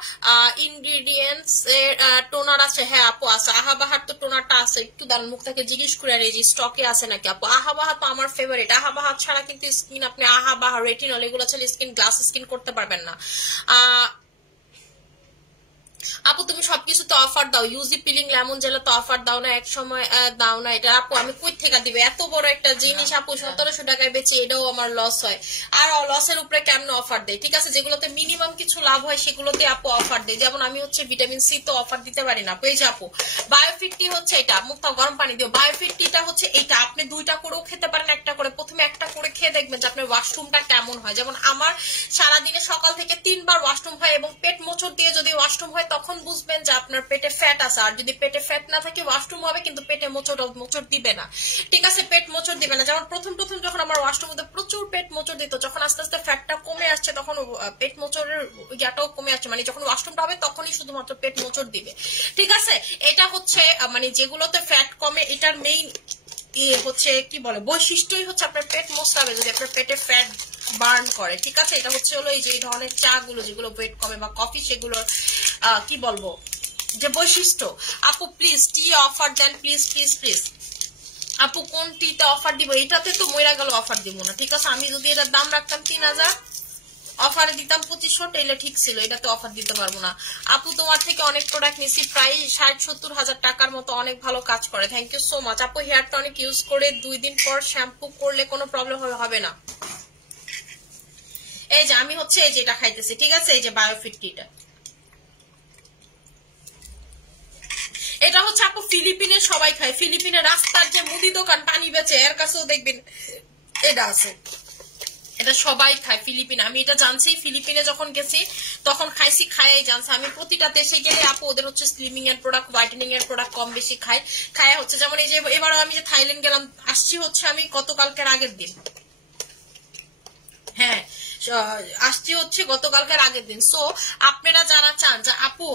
ইনগ্রিডিয়েন্টস এর টোনার আছে? হ্যাঁ আপু আছে, আহা বাহার তো টোনারটা আছে, একটু দাঁড়ান মুখ থেকে জিজ্ঞেস করে আর এই যে স্টকে আছে নাকি আপু। আহা বাহা তো আমার ফেভারিট, আহা বাহা ছাড়া কিন্তু স্কিন আপনি আহা বাহা রেটিনল এগুলো ছাড়া স্কিন গ্লাস স্কিন করতে পারবেন না। আপু তুমি সবকিছু তো অফার দাও, ইউজি পিলিং লেমন জেলে তো অফার দাও না, এক সময় দাও না। এটা আপু আমি কই থেকে দিবে, এত বড় একটা জিনিস আপু 1700 টাকায় বেচি, এটাও আমার লস হয়। আর লসের উপরে কেমন অফার দেয়, ঠিক আছে, যেগুলোতে মিনিমাম কিছু লাভ হয় সেগুলোতে আপু অফার দেয়। যেমন আমি হচ্ছে ভিটামিন সি তো অফার দিতে পারি না, পেয়েছি আপু। বায়োফিট টি হচ্ছে এটা, মুখটা গরম পানি দিও। বায়োফিট টিটা হচ্ছে এটা, আপনি 2টা করেও খেতে পারেন, একটা করে। প্রথমে একটা করে খেয়ে দেখবেন যে আপনার ওয়াশরুমটা কেমন হয়। যেমন আমার সারাদিনে সকাল থেকে 3বার ওয়াশরুম হয়, এবং পেট মোচড় দিয়ে যদি ওয়াশরুম হয় তখন বুঝবেন যে আপনার পেটে ফ্যাট আছে। আর যদি পেটে ফ্যাট না থাকে ওয়াশরুম হবে কিন্তু পেটে মোচড় দিবে না, ঠিক আছে, পেট মোচড় দিবে না। যেমন প্রথম যখন আমার ওয়াশরুম মধ্যে প্রচুর পেট মোচড় দিত, যখন আস্তে আস্তে ফ্যাটটা কমে আসছে তখন পেট মোচড়ের ইয়াটাও কমে আসছে, মানে যখন ওয়াশরুমটা হবে তখনই শুধুমাত্র পেট মোচড় দিবে, ঠিক আছে। এটা হচ্ছে মানে যেগুলোতে ফ্যাট কমে, এটার মেইন হচ্ছে কি বলে বৈশিষ্ট্যই হচ্ছে আপনার পেট মোচড়াবে যদি আপনার পেটে ফ্যাট বার্ন করে, ঠিক আছে। এটা হচ্ছে হলো এই যে এই ধরনের চা গুলো যেগুলো ওয়েট কমে বা কফি, সেগুলো কি বলবো যে বৈশিষ্ট্য। আপু প্লিজ টি অফার দেন, প্লিজ প্লিজ প্লিজ। আপু কোন টিতে অফার দিব, এটাতে তো মইরা গেল অফার দিব না, ঠিক আছে। আমি যদি এটার দাম রাখতাম 3000, অফারে দিতাম 2500, তাইলে ঠিক ছিল। এটাতে অফার দিতে পারবো না। আপু তোমার থেকে অনেক প্রোডাক্ট নিছি, প্রায় 60-70 হাজার টাকার মতো, অনেক ভালো কাজ করে, থ্যাংক ইউ সো মাচ। আপু হেয়ার টনিক ইউজ করে 2 দিন পর শ্যাম্পু করলে কোনো প্রবলেম হবে না। এই যে আমি হচ্ছে এই যেটা খাইতেছি, ঠিক আছে, এই যে বায়োফিট টিটা, এটা হচ্ছে আপু ফিলিপিনে সবাই খায়। ফিলিপিনে রাস্তার যে মুদি দোকান পানি বেচে এর কাছেও দেখবেন এটা আছে, এটা সবাই খায় ফিলিপিনে। আমি এটা জানছি, ফিলিপিনে যখন গেছি তখন খাইছি, খাই জানছি। আমি প্রতিটা দেশে গেলে আপু ওদের হচ্ছে স্লিমিং এর প্রোডাক্ট, হোয়াইটেনিং এর প্রোডাক্ট কম বেশি খায় হচ্ছে। যেমন এই যে এবারও আমি যে থাইল্যান্ড গেলাম, আসছি হচ্ছে আমি গতকালকের আগের দিন, হ্যাঁ আসছি হচ্ছে গতকালকার আগের দিন। সো আপনারা যারা চান যে আপু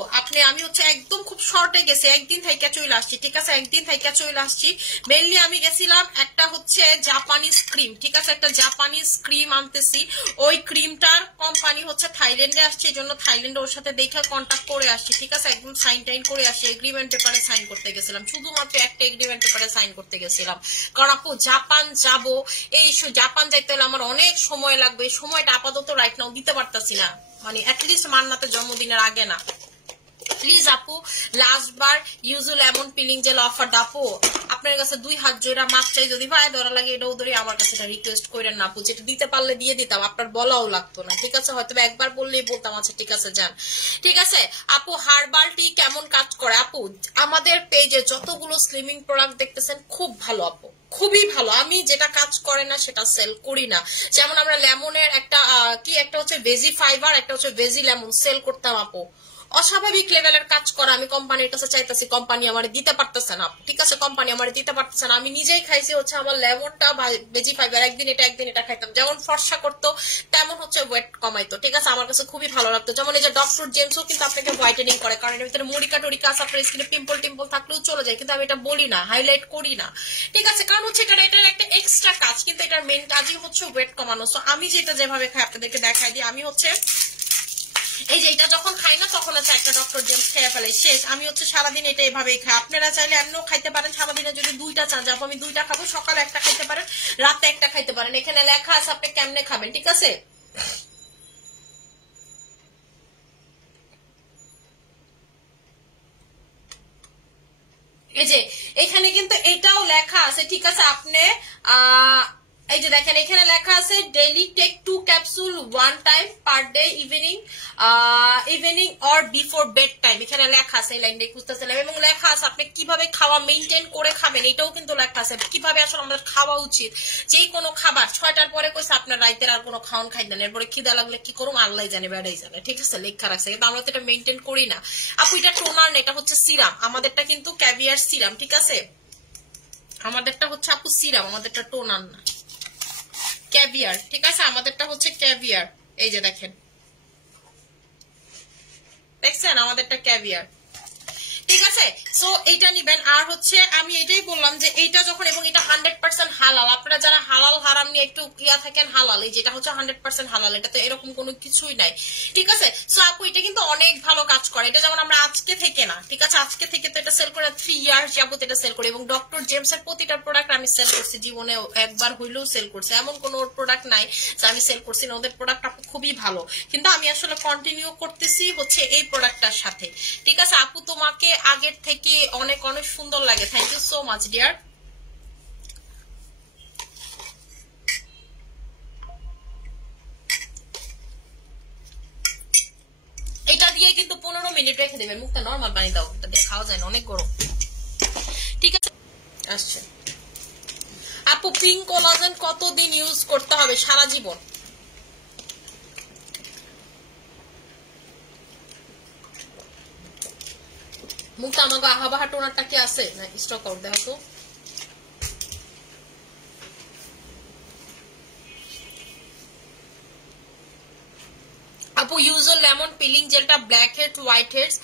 আমি হচ্ছে একদম খুব শর্টে গেছি, একদিন থেকে চলে আসছি, ঠিক আছে, একদিন থেকে চলে আসছি। মেনলি আমি গেছিলাম একটা হচ্ছে জাপানিজ ক্রিম, ঠিক আছে, একটা জাপানিজ ক্রিম আনতেছি। ওই ক্রিমটার কোম্পানি হচ্ছে থাইল্যান্ডে আসছে, এই জন্য থাইল্যান্ডে ওর সাথে দেখে কন্ট্যাক্ট করে আসছি, ঠিক আছে, একদম সাইন টাইন করে আসছি। এগ্রিমেন্ট পেপারে সাইন করতে গেছিলাম, শুধুমাত্র একটা এগ্রিমেন্ট পেপারে সাইন করতে গেছিলাম, কারণ আপু জাপান যাবো, এই জাপান যাইতে হলে আমার অনেক সময় লাগবে। এই সময়টা আপাতত রাইট নাও দিতে পারতাছি না, মানে অ্যাটলিস্ট মান্নাতে জন্মদিনের আগে না। প্লিজ আপু লাস্ট বার ইউজুয়াল এমন পিলিং জেল অফার আপু আপনার কাছে 2 হাত জোড়া মাপ চাই, যদি ভাই ধরা লাগে এটাও ধরে আমার কাছে রিকোয়েস্ট করেন না আপু, যেটা দিতে পারলে দিয়ে দিতাম, আপনার বলাও লাগতো না, ঠিক আছে, হয়তো একবার বললেই বলতাম আচ্ছা ঠিক আছে যান, ঠিক আছে। আপু হার্বাল টি কেমন কাজ করে, আপু আমাদের পেজে যতগুলো স্লিমিং প্রোডাক্ট দেখতেছেন খুব ভালো আপু, খুবই ভালো। আমি যেটা কাজ করে না সেটা সেল করি না। যেমন আমরা লেমনের একটা একটা হচ্ছে ভেজি ফাইবার, একটা হচ্ছে ভেজি লেমন সেল করতাম আপু, অস্বাভাবিক লেভেলের কাজ করা। আমি কোম্পানির কাছে চাইতেছি, কোম্পানি আমার দিতে পারতেছে না, ঠিক আছে, কোম্পানি আমার দিতে পারতেছে না। আমি নিজেই খাইছি হচ্ছে আমার লেমনটা ভেজি ফাইবার, একদিন এটা খাইতাম, যেমন ফর্সা করতো তেমন হচ্ছে ওয়েট কমাইতো, ঠিক আছে, আমার কাছে খুবই ভালো লাগতো। যেমন এই যে ডক্টর জেমসও কিন্তু আপনাকে হোয়াইটেনিং করে, কারণ এর ভিতরে মরিকা টরিকা আছে, আপনার স্কিনে পিম্পল থাকলেও চলে যায়, কিন্তু আমি এটা বলি না, হাইলাইট করি না, ঠিক আছে, কারণ হচ্ছে এটার একটা এক্সট্রা কাজ, কিন্তু এটার মেইন কাজই হচ্ছে ওয়েট কমানো। সো আমি যেটা যেভাবে খাই আপনাদেরকে দেখাই দিই। আমি হচ্ছে এই যে এটা যখন খাই না তখন হচ্ছে একটা ডক্টর জেমস খেয়ে ফেলে, শেষ। আমি হচ্ছে সারাদিন এটা এভাবেই খাই, আপনারা চাইলে এমনিও খাইতে পারেন। সারাদিনে যদি 2টা চান, যাবো আমি 2টা খাবো, সকালে একটা খাইতে পারেন, রাতে একটা খাইতে পারেন, এখানে লেখা আছে আপনি কেমনে খাবেন, ঠিক আছে। এই যে এখানে কিন্তু এটাও লেখা আছে, ঠিক আছে, আপনি এই যে দেখেন এখানে লেখা আছে daily take 2 capsule 1 time per day, evening or before bed time, এখানে লেখা আছে, এই লাইনটা খুঁজতেছিলাম, এবং লেখা আছে আপনি কিভাবে খাওয়া মেইনটেইন করে খাবেন, এটাও কিন্তু লেখা আছে, কিভাবে আসলে আমাদের খাওয়া উচিত। যেই কোনো খাবার 6টার পরে কইছে আপনার রাইতের আর কোনো খাওয়ান খাই দেন, এরপরে খিদা লাগলে কি করুম আল্লাহ জানে, বেড়াই জানে, ঠিক আছে, লেখা রাখছে, কিন্তু আমরা তো এটা মেইনটেইন করি না আপু। এটা টোনার না, এটা হচ্ছে সিরাম, আমাদেরটা কিন্তু ক্যাভিয়ার সিরাম, ঠিক আছে, আমাদেরটা হচ্ছে আপু সিরাম, আমাদেরটা টোনার না, ক্যাভিয়ার, ঠিক আছে, আমাদেরটা হচ্ছে ক্যাভিয়ার। এই যে দেখেন, দেখছেন আমাদেরটা ক্যাভিয়ার, ঠিক আছে। সো এইটা নিবেন। আর হচ্ছে আমি এটাই বললাম যে এইটা যখন, এবং এটা 100% 100% হালাল। আপনারা যারা হালাল হারাম নিয়ে একটু ইয়া থাকেন, হালাল এই যেটা হচ্ছে 100% হালাল, এটাতে এরকম কোনো কিছুই নাই, ঠিক আছে। সো আপু এটা কিন্তু অনেক ভালো কাজ করে। এটা যেমন আমরা আজকে থেকে না, ঠিক আছে, আজকে থেকে তো এটা সেল করে 3 ইয়ার্স যাবত এটা সেল করি, এবং ডক্টর জেমস এর প্রতিটা প্রোডাক্ট আমি সেল করছি, জীবনে একবার হইলেও সেল করছি, এমন কোনো ওর প্রোডাক্ট নাই যে আমি সেল করছি না। ওদের প্রোডাক্ট আপু খুবই ভালো, কিন্তু আমি আসলে কন্টিনিউ করতেছি হচ্ছে এই প্রোডাক্টটার সাথে, ঠিক আছে। আপু তোমাকে আগের থেকে অনেক অনেক সুন্দর লাগে, thank you so much dear. এটা দিয়ে কিন্তু 15 মিনিট রেখে দেবেন, মুখটা নর্মাল পানি দাও, এটা দিয়ে খাওয়া যায় না, অনেক গরম, ঠিক আছে। আসছে আপু পিঙ্ক কোলাজেন কতদিন ইউজ করতে হবে? সারা জীবন। মুখটা আমাকে আহাবাহা টোনারটা কি আছে না স্টক আউট দেখো তো। আপু ইউজুয়াল লেমন পিলিং জেলটা ব্ল্যাক হেড হোয়াইট হেডস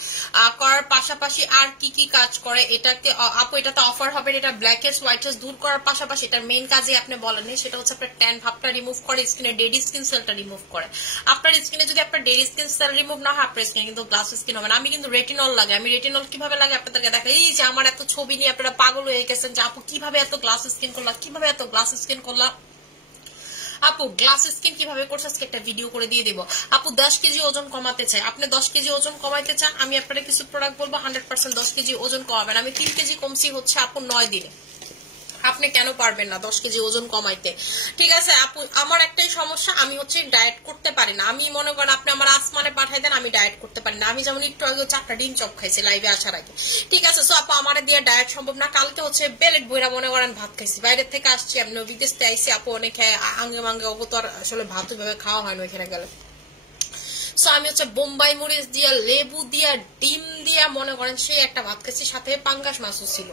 করার পাশাপাশি আর কি কি কাজ করে? এটাকে আপু এটাতে অফার হবে, এটা ব্ল্যাক হেডস হোয়াইট হেডস দূর করার পাশাপাশি এটার মেইন কাজে আপনি বলেন সেটা হচ্ছে আপনার ট্যান ভাবটা রিমুভ করে, স্কিনে ডেড স্কিন সেলটা রিমুভ করে। আপনার স্কিনে যদি আপনার ডেড স্কিন সেল রিমুভ না হয়, আপনার স্কিনে কিন্তু গ্লাস স্কিন হবে না। আমি কিন্তু রেটিনল লাগে, আমি রেটিনল কিভাবে লাগে আপনাদেরকে দেখাই। এই যে আমার এত ছবি নিয়ে আপনারা পাগল হয়ে গেছেন যে আপু কিভাবে এত গ্লাস স্কিন করলাম, কিভাবে এত গ্লাস স্কিন করলাম। আপু গ্লাস স্কিন কিভাবে করছে আজকে একটা ভিডিও করে দিয়ে দিব। আপু 10 কেজি ওজন কমাতে চাই, আপনি 10 কেজি ওজন কমাইতে চান, আমি আপনারা কিছু প্রোডাক্ট বলবো 100% 10 কেজি ওজন কমাবেন। আমি 3 কেজি কমছি হচ্ছে আপু 9 দিনে, আপনি কেন পারবেন না 10 কেজি ওজন কমাইতে, ঠিক আছে। আপু আমার একটাই সমস্যা, আমি হচ্ছে ডায়েট করতে পারি না। আমি মনে করেন আপনি আমার আসমানে পাঠাই দেন, আমি ডায়েট করতে পারি না। আমি যেমন একটু আগে 4টা ডিম চপ খাইছি লাইভে আসার আগে, ঠিক আছে। সো আপু আমার দিয়ে ডায়েট সম্ভব না। কালকে হচ্ছে বেলেট বইরা মনে করেন ভাত খাইছি, বাইরের থেকে আসছি, আমি বিদেশ থেকে আইসি আপু, অনেক আঙ্গে মাঙ্গে অবত আর আসলে ভাত ওইভাবে খাওয়া হয় না ওইখানে গেলে। সো আমি হচ্ছে বোম্বাই মরিচ দিয়া লেবু দিয়া ডিম দিয়া মনে করেন সেই একটা ভাত খাইছি, সাথে পাঙ্গাস মাছও ছিল।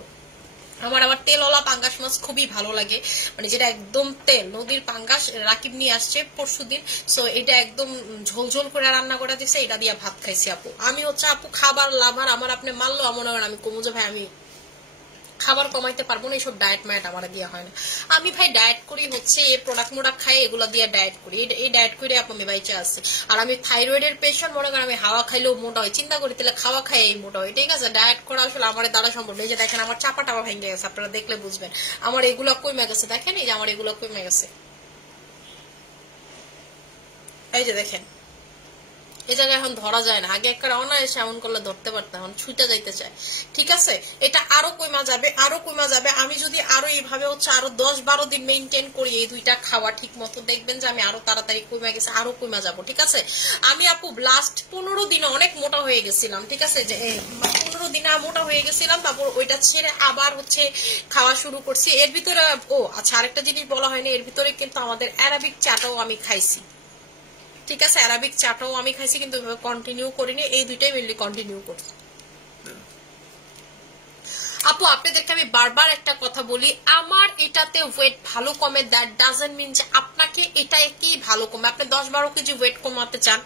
আমার আবার তেলওয়ালা পাঙ্গাস মাছ খুবই ভালো লাগে, মানে যেটা একদম তেল, নদীর পাঙ্গাস রাকিব নিয়ে আসছে পরশুদিন। সো এটা একদম ঝোলঝোল করে রান্না করে দিচ্ছে, এটা দিয়ে ভাত খাইছি আপু। আমি হচ্ছে আপু খাবার লাভার, আমার আপনি মানলো মনে করেন আমি কমু যে ভাই আমি খাবার কমাইতে পারবো না, এইসব ডায়েট মায়েট আমার দিয়ে হয় না। আমি ভাই ডায়েট করি হচ্ছে এই প্রোডাক্ট মোডাক্ট খাই, এগুলো দিয়ে ডায়েট করি, এই ডায়েট করে আমি বাইচে আসছি। আর আমি থাইরয়েডের পেশেন্ট, মনে করেন আমি হাওয়া খাইলেও মোটা হয়, চিন্তা করি তাহলে খাওয়া খাই এই মোটা হয়, ঠিক আছে। ডায়েট করা আসলে আমার দ্বারা সম্ভব নেই। যে দেখেন আমার চাপা টাপা ভেঙে গেছে, আপনারা দেখলে বুঝবেন আমার এগুলো কমে গেছে, দেখেন এই যে আমার এগুলো কমে গেছে, এই যে দেখেন এই জায়গায় এখন ধরা যায় না। আগে একটা অনায়াসে এমন করলে ধরতে পারতাম, এখন ছুটে যাইতে চায়, ঠিক আছে। এটা আরো কমা যাবে, আরো কমা যাবে। আমি যদি আরো এইভাবে হচ্ছে আরো 10-12 দিন মেনটেন করি এই দুইটা খাওয়া ঠিক মতো, দেখবেন যে আমি আরো তাড়াতাড়ি কমে গেছে, আরো কমা যাবো, ঠিক আছে। আমি আপু লাস্ট 15 দিনে অনেক মোটা হয়ে গেছিলাম, ঠিক আছে, যে 15 দিনে মোটা হয়ে গেছিলাম, তারপর ওইটা ছেড়ে আবার হচ্ছে খাওয়া শুরু করছি। এর ভিতরে ও আচ্ছা আরেকটা জিনিস বলা হয়নি, এর ভিতরে কিন্তু আমাদের অ্যারাবিক চাটাও আমি খাইছি, ঠিক আছে। অ্যারাবিক চাটাও আমি খাইছি, কিন্তু কন্টিনিউ করিনি, এই দুইটাই মেনলি কন্টিনিউ করছি। আপু আপনাদেরকে আমি বারবার একটা কথা বলি, আমার এটাতে ওয়েট ভালো কমে, দ্যাট ডাজন্ট মিন যে আপনাকে এটা কি ভালো কমে। আপনি 10-12 কেজি ওয়েট কমাতে চান,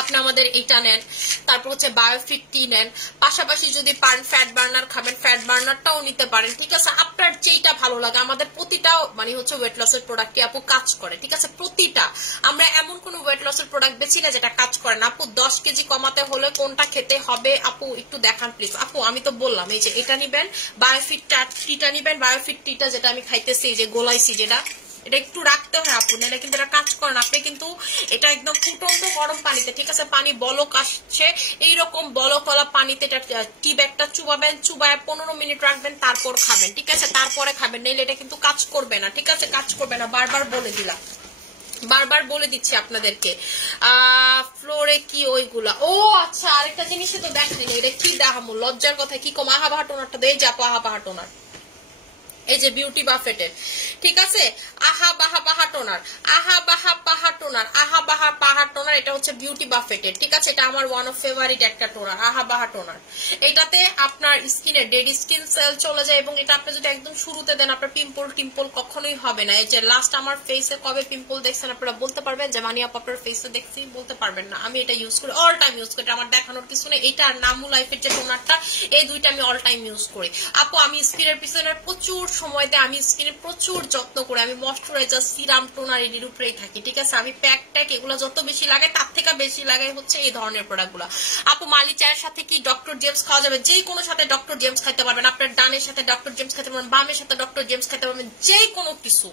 আপনি আমাদের এটা নেন, তারপর হচ্ছে বায়োফিট টি নেন, পাশাপাশি যদি পারেন ফ্যাট বার্নার খাবেন, ফ্যাট বার্নারটাও নিতে পারেন, ঠিক আছে। আপনার যেইটা ভালো লাগে, আমাদের প্রতিটা মানে হচ্ছে ওয়েট লসের প্রোডাক্টই আপু কাজ করে, ঠিক আছে। প্রতিটা আমরা এমন কোন ওয়েট লসের প্রোডাক্ট বেছি না যেটা কাজ করে না। আপু 10 কেজি কমাতে হলে কোনটা খেতে হবে আপু একটু দেখান প্লিজ। আপু আমি তো বললাম এই যে এটা নিবেন, বায়োফিট টিটা নিবেন, বায়োফিট টিটা যেটা আমি খাইতেছি এই যে গোলাইছি, যেটা এটা একটু রাখতে হয় আপু, নাহলে কিন্তু এটা কাজ করে না। আপনি কিন্তু এটা একদম ফুটন্ত গরম পানিতে, ঠিক আছে, পানি বলক আসছে এইরকম বলকওয়ালা পানিতে এটা টি ব্যাগটা চুবাবেন, চুবায় 15 মিনিট রাখবেন, তারপর খাবেন, ঠিক আছে, তারপরে খাবেন, নাহলে এটা কিন্তু কাজ করবে না, ঠিক আছে, কাজ করবে না, বারবার বলে দিলাম, বারবার বলে দিচ্ছি আপনাদেরকে। ফ্লোরে কি ওইগুলা, ও আচ্ছা আরেকটা জিনিসে তো দেখেন, এটা কি দেখামু, লজ্জার কথা, কি কম আহা বাহা টোনারটা দিয়ে যাবো, আহা বাহা টোনার, এই যে বিউটি বাফেটের, ঠিক আছে, আহা বাহা পাহা টোনার, আহা বাহা পাহা টোনার, আহা বাহা পাহা টোনার, এটা হচ্ছে বিউটি বাফেটের, ঠিক আছে। এটা আমার ওয়ান অফ ফেভারিট একটা টোনার, আহা বাহা টোনার। এটাতে আপনার স্কিনে ডেড স্কিন সেল চলে যায়, এবং এটা আপনি যদি একদম শুরুতে দেন আপনার পিম্পল টিম্পল কখনোই হবে না। এই যে লাস্ট আমার ফেসে কবে পিম্পল দেখছেন আপনারা বলতে পারবেন, যে মানে আপু আপনার ফেসে দেখছি, বলতে পারবেন না। আমি এটা ইউজ করি, অল টাইম ইউজ করি, আমার দেখানোর কিছু নেই। এটা আর নামু লাইফের যে টোনারটা, এই দুইটা আমি অল টাইম ইউজ করি। আপু আমি স্কিনের পিছনে প্রচুর সময়তে আমি স্কিনে প্রচুর যত্ন করে আমি ময়শ্চারাইজার সিরাম টোনার এর উপরেই থাকি, ঠিক আছে। আমি প্যাক ট্যাক এগুলো যত বেশি লাগাই তার থেকে বেশি লাগাই হচ্ছে এই ধরনের প্রোডাক্টগুলো। আপু মালি চায়ের সাথে কি ডক্টর জেমস খাওয়া যাবে? যে কোনো সাথে ডক্টর জেমস খাইতে পারবেন, আপনার ডানের সাথে ডক্টর জেমস খাইতে পারবেন, বামের সাথে ডক্টর জেমস খাইতে পারবেন, যে কোনো কিছু।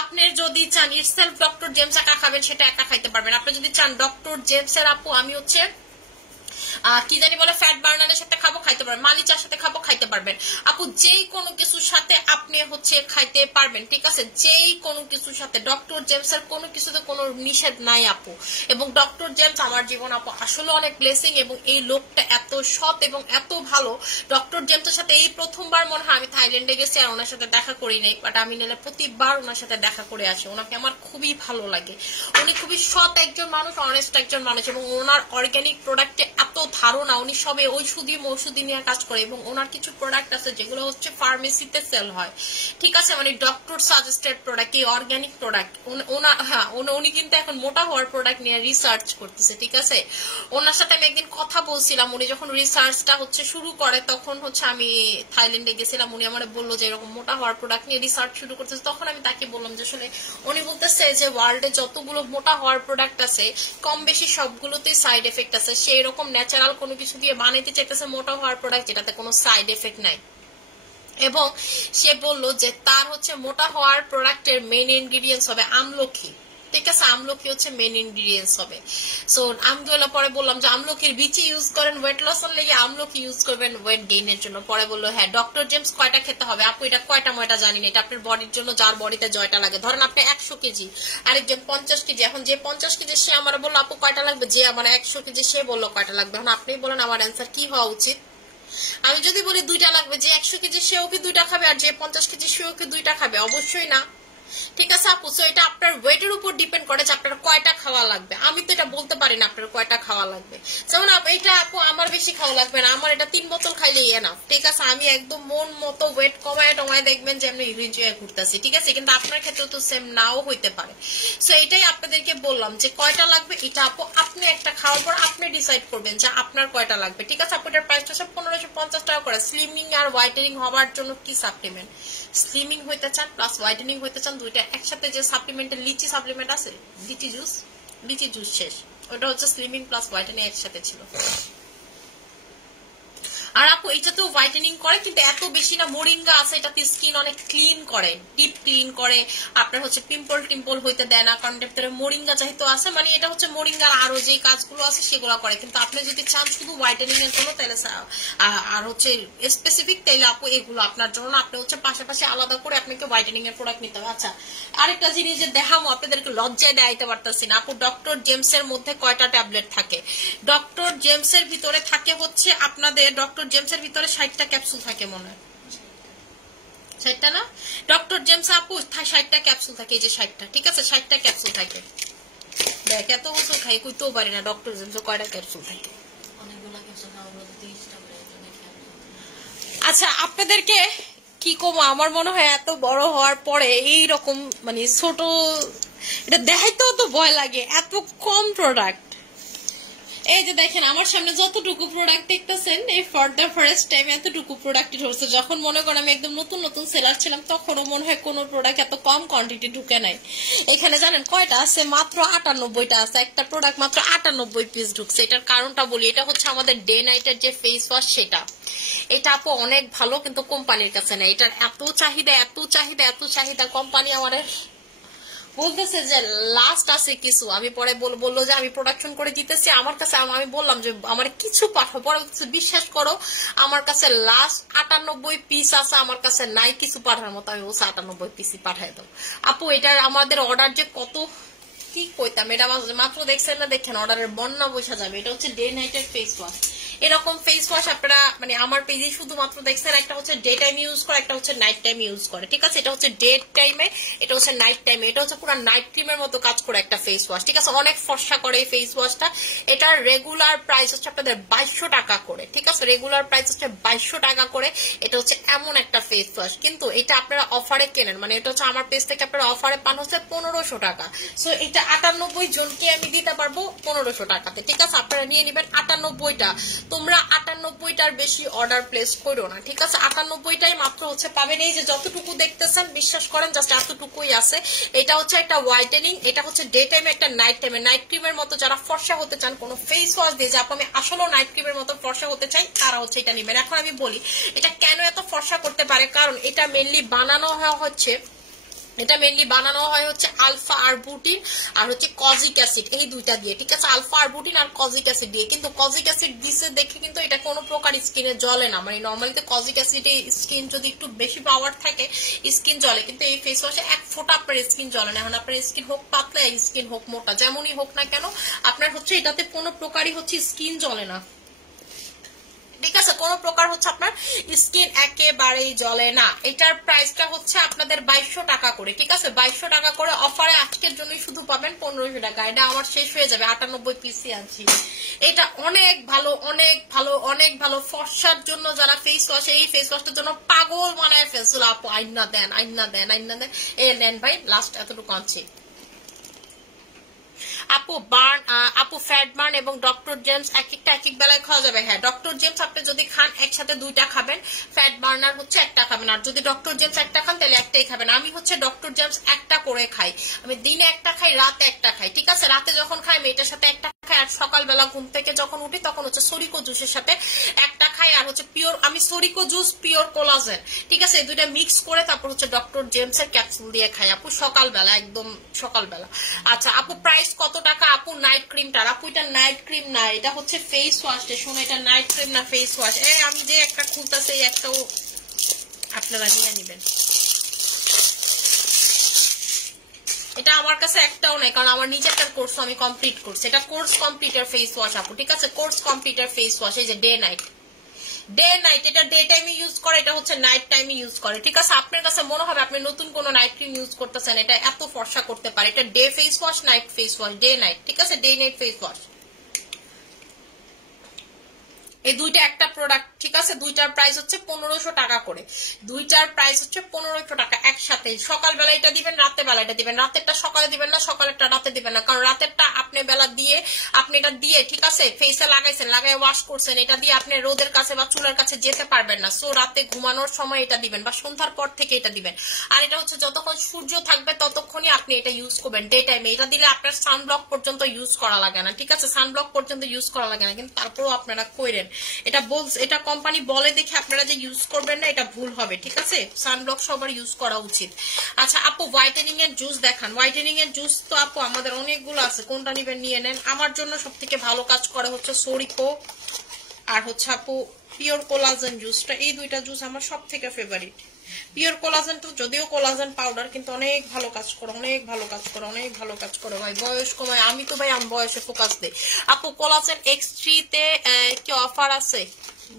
আপনি যদি চান সেলফ ডক্টর জেমস একা খাবেন সেটা একা খাইতে পারবেন। আপনি যদি চান ডক্টর জেমস এর আপু আমি হচ্ছে কি জানি বলে ফ্যাট বার্নারের সাথে খাবো খাইতে পারবেন, মালিচার সাথে খাবো খাইতে পারবেন আপু, যেই কোনো কিছুর সাথে আপনি হচ্ছে খাইতে পারবেন, ঠিক আছে। যেই কোনো কিছুর সাথে ডক্টর জেমস এর কোনো কিছুতে কোনো নিষেধ নাই আপু। এবং ডক্টর জেমস আমার জীবন আপু আসলে অনেক ব্লেসিং, এবং এই লোকটা এত সৎ এবং এত ভালো। ডক্টর জেমসের সাথে এই প্রথমবার মনে হয় আমি থাইল্যান্ডে গেছি আর ওনার সাথে দেখা করি নাই, বাট আমি নিলে প্রতিবার ওনার সাথে দেখা করে আসি। ওনাকে আমার খুবই ভালো লাগে, উনি খুবই সৎ একজন মানুষ, অনেস্ট একজন মানুষ, এবং ওনার অর্গানিক প্রোডাক্টে এত ধারণা। উনি সবে ঔষধি নিয়ে কাজ করে, এবং ওনার কিছু প্রোডাক্ট আছে যেগুলো হচ্ছে ফার্মেসিতে সেল হয়, ঠিক আছে, মানে ডক্টর সাজেস্টেড প্রোডাক্ট, এই অর্গানিক প্রোডাক্ট। উনি কিন্তু এখন মোটা হওয়ার প্রোডাক্ট নিয়ে রিসার্চ করতেছে, ঠিক আছে। ওনার সাথে আমি একদিন কথা বলছিলাম, উনি যখন রিসার্চটা হচ্ছে শুরু করে তখন হচ্ছে আমি থাইল্যান্ডে গেছিলাম, উনি আমার বললো যে এরকম মোটা হওয়ার প্রোডাক্ট নিয়ে রিসার্চ শুরু করতেছে। তখন আমি তাকে বললাম যে আসলে উনি বলতেছে যে ওয়ার্ল্ডে যতগুলো মোটা হওয়ার প্রোডাক্ট আছে কম বেশি সবগুলোতেই সাইড এফেক্ট আছে, সেই রকম ন্যাচারাল কোনো কিছু দিয়ে বানাইতে চাইতেছে মোটা হওয়ার প্রোডাক্ট যেটাতে কোনো সাইড এফেক্ট নাই। এবং সে বলল যে তার হচ্ছে মোটা হওয়ার প্রোডাক্টের মেইন ইনগ্রিডিয়েন্টস হবে আমলকি, ঠিক আছে। আমলকি হচ্ছে মেইন ইনগ্রিডিয়েন্টস হবে। সো আমি পরে বললাম যে আমলকির বিচি ইউজ করেন ওয়েট লসের লেগে, আমলকি ইউজ করবেন ওয়েট গেইনের জন্য। পরে বললো হ্যাঁ ডক্টর জেমস কয়টা খেতে হবে? আপু এটা কয়টা ময়টা জানি না, এটা আপনার বডির জন্য, যার বডিতে জয়টা লাগে। ধরেন আপনি 100 কেজি, আরেকজন 50 কেজি, এখন যে 50 কেজি সে আমার বললো আপু কয়টা লাগবে, যে আমার 100 কেজি সে বললো কয়টা লাগবে। এখন আপনি বলেন আমার অ্যান্সার কি হওয়া উচিত? আমি যদি বলি 2টা লাগবে, যে 100 কেজি সেও কি 2টা খাবে, আর যে 50 কেজি সেও কি 2টা খাবে? অবশ্যই না, ঠিক আছে আপু। সো এটা আপনার ওয়েটের উপর ডিপেন্ড করে যে আপনার কয়টা খাওয়া লাগবে। আমি তো এটা বলতে পারি না আপনার কয়টা খাওয়া লাগবে। যেমন এটা আপু আমার বেশি খাওয়া লাগবে না, আমার এটা 3 বোতল খাইলেই এনাফ, ঠিক আছে। আমি একদম মন মতো ওয়েট কমায় টমায় দেখবেন যে আমি এনজয় ঘুরতেছি, ঠিক আছে। কিন্তু আপনার ক্ষেত্রে তো সেম নাও হইতে পারে। সো এটাই আপনাদেরকে বললাম যে কয়টা লাগবে এটা আপু আপনি একটা খাওয়ার পর আপনি ডিসাইড করবেন যে আপনার কয়টা লাগবে, ঠিক আছে। আপু এটার প্রাইসটা সব 1550 টাকা করে। স্লিমিং আর হোয়াইটেনিং হওয়ার জন্য কি সাপ্লিমেন্ট, স্লিমিং হইতে চান প্লাস হোয়াইটেনিং হইতে চান, দুইটা একসাথে যে সাপ্লিমেন্টের লিচি সাপ্লিমেন্ট আছে, লিচি জুস শেষ, ওটা হচ্ছে স্লিমিং প্লাস হোয়াইটেনিং একসাথে ছিল। আর আপু এটা তো হোয়াইটেনিং করে কিন্তু এত বেশি না, মোরিঙ্গা আছে এটাতে স্কিন অনেক ক্লিন করে, ডিপ ক্লিন করে, আপনার হচ্ছে পিম্পল হইতে দেয় না, কারণ ভিতরে মোরিঙ্গা যেহেতু আছে, মানে এটা হচ্ছে মোরিঙ্গার আরো যে কাজগুলো আছে সেগুলো করে। কিন্তু আপনি যদি চান শুধু হোয়াইটেনিং এর জন্য তাহলে আর হচ্ছে স্পেসিফিক, তাইলে আপু এগুলো আপনার জন্য, আপনি হচ্ছে পাশাপাশি আলাদা করে আপনাকে হোয়াইটেনিং এর প্রোডাক্ট নিতে হবে। আচ্ছা আরেকটা জিনিস যে দেখাবো আপনাদেরকে, লজ্জায় দেখাইতে পারতেছি না আপু, ডক্টর জেমস এর মধ্যে কয়টা ট্যাবলেট থাকে? ডক্টর জেমস এর ভিতরে থাকে হচ্ছে আপনাদের, ডক্টর জেমসের ভিতরে 60টা ক্যাপসুল থাকে মনে হয়, 60টা না? ডক্টর জেমস আপু 60টা ক্যাপসুল থাকে, এই যে 60টা, ঠিক আছে, 60টা ক্যাপসুল থাকে। দেখ এত বছর খাই কইতেও পারি না ডক্টর জেমস কয়টা ক্যাপসুল থাকে। আচ্ছা আপনাদেরকে কি কমো, আমার মনে হয় এত বড় হওয়ার পরে এইরকম মানে ছোট এটা দেখাইতেও তো ভয় লাগে, এত কম প্রোডাক্ট। এই যে দেখেন আমার সামনে যতটুকু প্রোডাক্ট দেখতেছেন, এই ফর দ্য ফার্স্ট টাইম এতটুকু প্রোডাক্ট ঢুকছে। যখন মনে করেন আমি একদম নতুন সেলার ছিলাম তখনও মনে হয় কোনো প্রোডাক্ট এত কম কোয়ান্টিটি ঢুকে নাই। এখানে জানেন কয়টা আছে? মাত্র 98টা আছে, একটা প্রোডাক্ট মাত্র 98 পিস ঢুকছে। এটার কারণটা বলি, এটা হচ্ছে আমাদের ডে নাইটের যে ফেস ওয়াশ সেটা, এটা আপু অনেক ভালো কিন্তু কোম্পানির কাছে নেই। এটার এত চাহিদা কোম্পানি আমাদের বলতেছে যে লাস্ট আছে কিছু। আমি পরে বললো যে আমি প্রোডাকশন করে দিতেছি, আমার কাছে আমি বললাম যে আমার কিছু পাঠাও, পরে বিশ্বাস করো আমার কাছে লাস্ট 98 পিস আছে, আমার কাছে নাই কিছু পাঠানোর মতো। আমি বলছি 98 পিসই পাঠাই দাও আপু। এটা আমাদের অর্ডার যে কত কি কইতাম, এটা মাত্র দেখছেন না, দেখেন অর্ডারের বন্যা বসা যাবে। এটা হচ্ছে ডে নাইটের ফেস ওয়াশ। এরকম ফেস ওয়াশ আপনারা মানে আমার পেজে শুধুমাত্র দেখছেন, একটা হচ্ছে ডে টাইম ইউজ করে, একটা হচ্ছে নাইট টাইম ইউজ করে, ঠিক আছে। এটা হচ্ছে ডে টাইমে, এটা হচ্ছে নাইট টাইমে। এটা হচ্ছে পুরো নাইট ক্রিমের মতো কাজ করে একটা ফেস ওয়াশ, ঠিক আছে। অনেক ফর্সা করে এই ফেস ওয়াশটা। এটার রেগুলার প্রাইস হচ্ছে আপনাদের 2200 টাকা করে, ঠিক আছে। রেগুলার প্রাইস হচ্ছে 2200 টাকা করে। এটা হচ্ছে এমন একটা ফেস ওয়াশ, কিন্তু এটা আপনারা অফারে কেনেন, মানে এটা হচ্ছে আমার পেজ থেকে আপনারা অফারে পান হচ্ছে 1500 টাকা। সো এটা 98 জনকে আমি দিতে পারবো 1500 টাকাতে, ঠিক আছে। আপনারা নিয়ে নেবেন 98টা। তোমরা 98টার বেশি অর্ডার প্লেস করো না, ঠিক আছে? 98টাই মাত্র হচ্ছে পাবেন। এই যে যতটুকু দেখতেছেন বিশ্বাস করেন জাস্ট এতটুকুই আছে। এটা হচ্ছে একটা হোয়াইটেনিং, এটা হচ্ছে ডে টাইমে, একটা নাইট টাইমে। নাইট ক্রিমের মতো যারা ফর্সা হতে চান কোনো ফেস ওয়াশ দিয়ে, যে আমি আসলে নাইট ক্রিমের মতো ফর্সা হতে চাই, তারা হচ্ছে এটা নেবেন। এখন আমি বলি এটা কেন এত ফর্সা করতে পারে, কারণ এটা মেনলি বানানো হয় হচ্ছে আলফা আরবুটিন আর হচ্ছে কজিক অ্যাসিড, এই দুইটা দিয়ে, ঠিক আছে? আলফা আরবুটিন আর কজিক অ্যাসিড দিয়ে। কিন্তু কজিক অ্যাসিড দিছে দেখে কিন্তু এটা কোনো প্রকার স্কিনে জ্বলে না। মানে নর্মালিতে কজিক অ্যাসিডে স্কিন যদি একটু বেশি পাওয়ার থাকে স্কিন জ্বলে, কিন্তু এই ফেস ওয়াশে এক ফোঁটা আপনার স্কিন জ্বলে না। এখন আপনার স্কিন হোক পাতলা, স্কিন হোক মোটা, যেমনই হোক না কেন আপনার হচ্ছে এটাতে কোনো প্রকারই হচ্ছে স্কিন জ্বলে না, ঠিক আছে? কোনো প্রকার হচ্ছে আপনার স্কিন একেবারেই জ্বলে না। এটার প্রাইসটা হচ্ছে আপনাদের 2200 টাকা করে, ঠিক আছে? 2200 টাকা করে অফারে আজকের জন্যই শুধু পাবেন 1500 টাকা। এটা আমার শেষ হয়ে যাবে, 98 পিসি আনছি। এটা অনেক ভালো, অনেক ভালো, অনেক ভালো ফর্সার জন্য যারা ফেস ওয়াশ, এই ফেস ওয়াশটার জন্য পাগল বানায় ফেলছিল। আপু আইনা দেন, আইনা দেন, আইনা দেন, এ নেন ভাই, লাস্ট এতটুকু আনছি। আপু ফ্যাট বার্ন এবং ডক্টর জেমস এক এক বেলায় খাওয়া যাবে? হ্যাঁ, ডক্টর জেমস আপনি যদি খান একসাথে 2টা খাবেন, ফ্যাট বার্নার হচ্ছে 1টা খাবেন। আর যদি ডক্টর জেমস 1টা খান তাহলে 1টাই খাবেন। আমি হচ্ছে ডক্টর জেমস 1টা করে খাই, আমি দিনে 1টা খাই, রাতে 1টা খাই, ঠিক আছে? রাতে যখন খাই আমি এটার সাথে 1টা খাই, আর সকালবেলা ঘুম থেকে যখন উঠি তখন হচ্ছে সরিকো জুসের সাথে 1টা খাই, আর হচ্ছে পিওর, আমি সরিকো জুস পিওর কোলাজেন, ঠিক আছে? এই দুইটা মিক্স করে তারপর হচ্ছে ডক্টর জেমস এর ক্যাপসুল দিয়ে খাই আপু, সকালবেলা, একদম সকালবেলা। আচ্ছা আপু প্রাইস কত টাকা আপু নাইট ক্রিমটার? আপু এটা নাইট ক্রিম না, এটা হচ্ছে ফেস ওয়াশ। শোনো, এটা নাইট ক্রিম না, ফেস ওয়াশ। আমি যে একটা খুলতেছে এই একটাও আপনারা নিয়ে নেবেন। এটা আমার কাছে একটাও নাই, কারণ আমার নিজেরটার কোর্স আমি কমপ্লিট করছি। এটা কোর্স কমপ্লিটের ফেস ওয়াশ আপু, ঠিক আছে? কোর্স কমপ্লিটের ফেস ওয়াশ। এই যে ডে নাইট, এটা ডে টাইমে ইউজ করে, এটা হচ্ছে নাইট টাইমে ইউজ করে, ঠিক আছে? আপনার কাছে মনে হবে আপনি নতুন কোন নাইট ক্রিম ইউজ করতেছেন, এটা এত ফর্সা করতে পারে। এটা day face wash, night face wash, day night, ঠিক আছে? ডে নাইট ফেস ওয়াশ, এই দুইটা একটা প্রোডাক্ট, ঠিক আছে? দুইটার প্রাইস হচ্ছে 1500 টাকা করে, দুইটার প্রাইস হচ্ছে 1500 টাকা একসাথে। সকালবেলা এটা দিবেন, রাতে বেলা এটা দিবেন। রাতেরটা সকালে দিবেন না, সকালেরটা রাতে দিবেন না, কারণ রাতেরটা আপনি বেলা দিয়ে, আপনি এটা দিয়ে, ঠিক আছে, ফেসে লাগাইছেন, লাগাই ওয়াশ করছেন, এটা দিয়ে আপনি রোদের কাছে বা চুলের কাছে যেতে পারবেন না। সো রাতে ঘুমানোর সময় এটা দিবেন বা সন্ধ্যার পর থেকে এটা দিবেন। আর এটা হচ্ছে যতক্ষণ সূর্য থাকবে ততক্ষণই আপনি এটা ইউজ করবেন, ডে টাইমে। এটা দিলে আপনার সানব্লক পর্যন্ত ইউজ করা লাগে না, ঠিক আছে? সানব্লক পর্যন্ত ইউজ করা লাগে না, কিন্তু তারপরেও আপনারা কইরেন। এটা কোম্পানি বলে দেখে আপনারা যে ইউজ করবেন না, এটা ভুল হবে, ঠিক আছে? সানব্লক সবার ইউজ করা উচিত। আচ্ছা আপু হোয়াইটেনিং এর জুস দেখান। হোয়াইটেনিং এর জুস তো আপু আমাদের অনেকগুলো আছে, কোনটা নিবেন নিয়ে নেন। আমার জন্য সব থেকে ভালো কাজ করে হচ্ছে সরিকো আর হচ্ছে আপু পিওর কোলাজেন জুসটা। এই দুইটা জুস আমার সব থেকে ফেভারিট। পিওর কোলাজেন তো যদিও কোলাজেন পাউডার, কিন্তু অনেক ভালো কাজ করে, অনেক ভালো কাজ করে, অনেক ভালো কাজ করে ভাই। বয়স কমায়, আমি তো ভাই বয়সে ফোকাস দেই। আপু কোলাজেন X3 তে কি অফার আছে?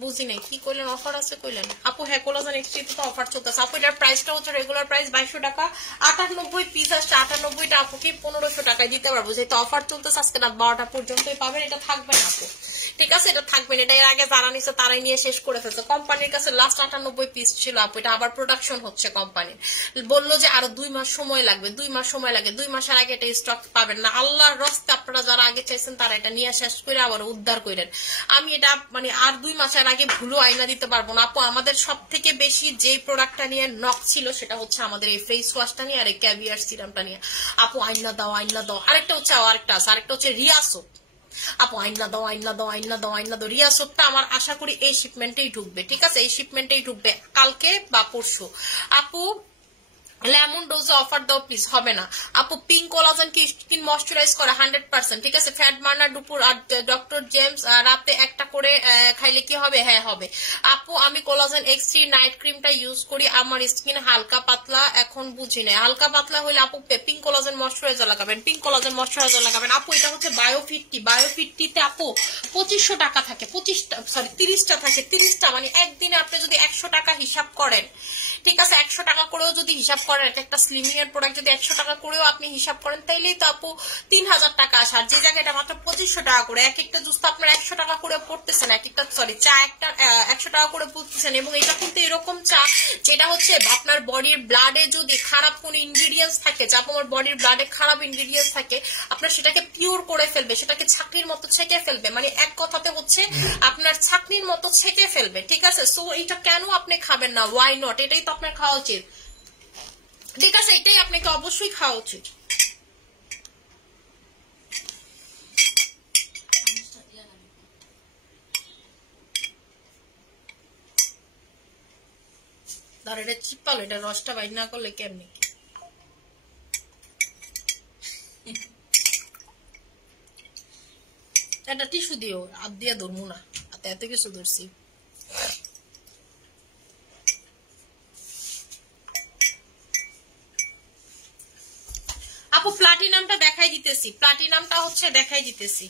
বুঝি নাই, কি কইলেন? অফার আছে কইলেন আপু? হ্যাঁ, কোলাজেন X3 তে তো অফার চলতেছে আপু। এটার প্রাইসটা হচ্ছে রেগুলার প্রাইস 2200 টাকা, 98 পিস আসছে 98টা আপু কি 1500 টাকায় দিতে পারবো। যেহেতু অফার চলতেছে আজকে রাত 12টা পর্যন্তই পাবেন, এটা থাকবে না আপু, ঠিক আছে? এটা থাকবে না, এটা এর আগে যারা নিচ্ছে তারাই নিয়ে শেষ করে ফেলছে। কোম্পানির কাছে লাস্ট 98 পিস ছিল আপু, এটা আবার প্রোডাকশন হচ্ছে কোম্পানির। বললো যে আরো 2 মাস সময় লাগবে, 2 মাস সময় লাগে, 2 মাসের আগে এটা স্টক পাবেন না। আল্লাহর রস্তে আপনারা যারা আগে চাইছেন তারা এটা নিয়ে শেষ করে আবার উদ্ধার করেন। আমি এটা মানে আর 2 মাসের আগে ভুলো আইনা দিতে পারবো না আপু। আমাদের সব থেকে বেশি যে প্রোডাক্টটা নিয়ে নক ছিল সেটা হচ্ছে আমাদের এই ফেস ওয়াশটা নিয়ে আর এই ক্যাভিয়ার সিরামটা নিয়ে আপু। আইনা দাও, আইনা দাও। আরেকটা হচ্ছে আরেকটা হচ্ছে রিয়াসো আপু। আইনা দাও, আইনা দাও, আইনা দাও, আইনা দাও। রিয়াসোপটা আমার আশা করি এই শিপমেন্টেই ঢুকবে, ঠিক আছে? এই শিপমেন্টেই ঢুকবে কালকে বা পরশু আপু। লেমন ডোজে অফার দাও প্লিজ। হবে না আপু। পিঙ্ক কোলাজেন কি স্কিন ময়শ্চারাইজ করে 100%, ঠিক আছে? ফ্যাট বার্নার দুপুর আর ডক্টর জেমস রাতে একটা করে খাইলে কি হবে? হ্যাঁ হবে আপু। আমি কোলাজেন X3 নাইট ক্রিমটা ইউজ করি, আমার স্কিন হালকা পাতলা। এখন বুঝি না, হালকা পাতলা হলে আপু পিঙ্ক কোলাজেন ময়শ্চারাইজার লাগাবেন, পিঙ্ক কোলাজেন ময়শ্চারাইজার লাগাবেন আপু। এটা হচ্ছে বায়োফিটটিতে আপু 2500 টাকা থাকে, 30টা থাকে। 30টা মানে একদিনে আপনি যদি 100 টাকা হিসাব করেন, ঠিক আছে 100 টাকা করেও যদি হিসাব করেন, একটা স্লিমিং এর প্রোডাক্ট যদি 100 টাকা করেও আপনি হিসাব করেন তাইলেই তো আপু 3000 টাকা আসে। আর যে জায়গায় এটা মাত্র 2500 টাকা করে, এক একটা জুস তো আপনার 100 টাকা করে পড়তেছেন, এক একটা সরি চা একটা 100 টাকা করে পড়তেছেন। এবং এটা কিন্তু এরকম চা যেটা হচ্ছে আপনার বডির ব্লাডে যদি খারাপ কোনো ইনগ্রিডিয়েন্টস থাকে, যা আপনার বডির ব্লাডে খারাপ ইনগ্রিডিয়েন্টস থাকে, আপনার সেটাকে পিওর করে ফেলবে, সেটাকে ছাকনির মতো ছেঁকে ফেলবে, মানে এক কথাতে হচ্ছে আপনার ছাকনির মতো ছেঁকে ফেলবে। ঠিক আছে, সো এটা কেন আপনি খাবেন না, ওয়াই নট, এটাই তো আপনার খাওয়া উচিত। ঠিক আছে, এটাই আপনাকে অবশ্যই খাওয়া উচিত। ধর এটা চিপালো, এটা রসটা বাইর না করলে কেমনি? একটা টিস্যু দিও, হাত দিয়ে ধরবো না, হাতে এত কিছু ধরছি। আপু প্লাটিনামটা দেখাই দিতেছি, প্লাটিনামটা হচ্ছে দেখাই দিতেছি।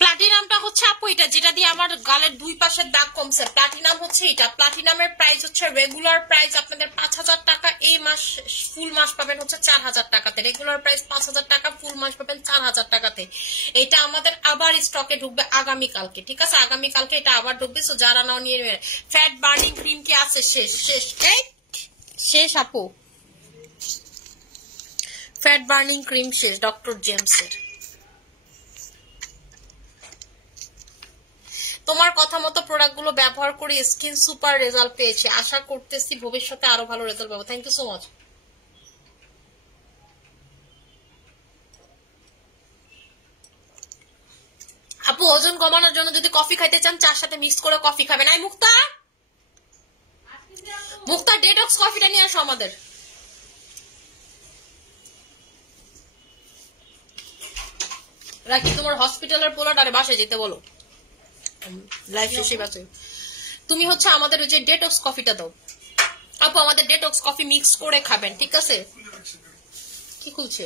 প্লাটিনামটা হচ্ছে আপু এটা যেটা দিয়ে আমার গালের দুই পাশের দাগ কমছে, প্লাটিনাম হচ্ছে এটা। প্লাটিনামের প্রাইস হচ্ছে রেগুলার প্রাইস আপনাদের 5000 টাকা, এই মাস ফুল মাস পাবেন হচ্ছে 4000 টাকাতে। রেগুলার প্রাইস 5000 টাকা, ফুল মাস পাবেন 4000 টাকাতে। এটা আমাদের আবার স্টকে ঢুকবে আগামীকালকে। ঠিক আছে, আগামীকালকে এটা আবার ঢুকবে, সো যারা নাও নিয়ে নেবেন। ফ্যাট বার্নিং ক্রিম কি আছে? শেষ শেষ এই শেষ আপু, ফ্যাট বার্নিং ক্রিম শেষ ডক্টর জেমসের। তোমার কথা মতো প্রোডাক্ট গুলো ব্যবহার করে স্কিন সুপার রেজাল্ট পেয়েছে, আশা করতেছি ভবিষ্যতে আরো ভালো রেজাল্ট পাবো। Thank you so much. আপু ওজন কমানোর জন্য যদি কফি খাইতে চান, চার সাথে মিক্স করে কফি খাবেন। আই মুক্তা, মুক্তা ডেটক্স কফিটা নিয়ে আসো আমাদের। রাখি তোমার হসপিটালের পোলাট, আরে বাসায় যেতে বলো, লাইফ শেষে বাঁচো। তুমি হচ্ছে আমাদের ওই যে ডেটক্স কফিটা দাও আপু, আমাদের ডেটক্স কফি মিক্স করে খাবেন। ঠিক আছে, কি খুলছে?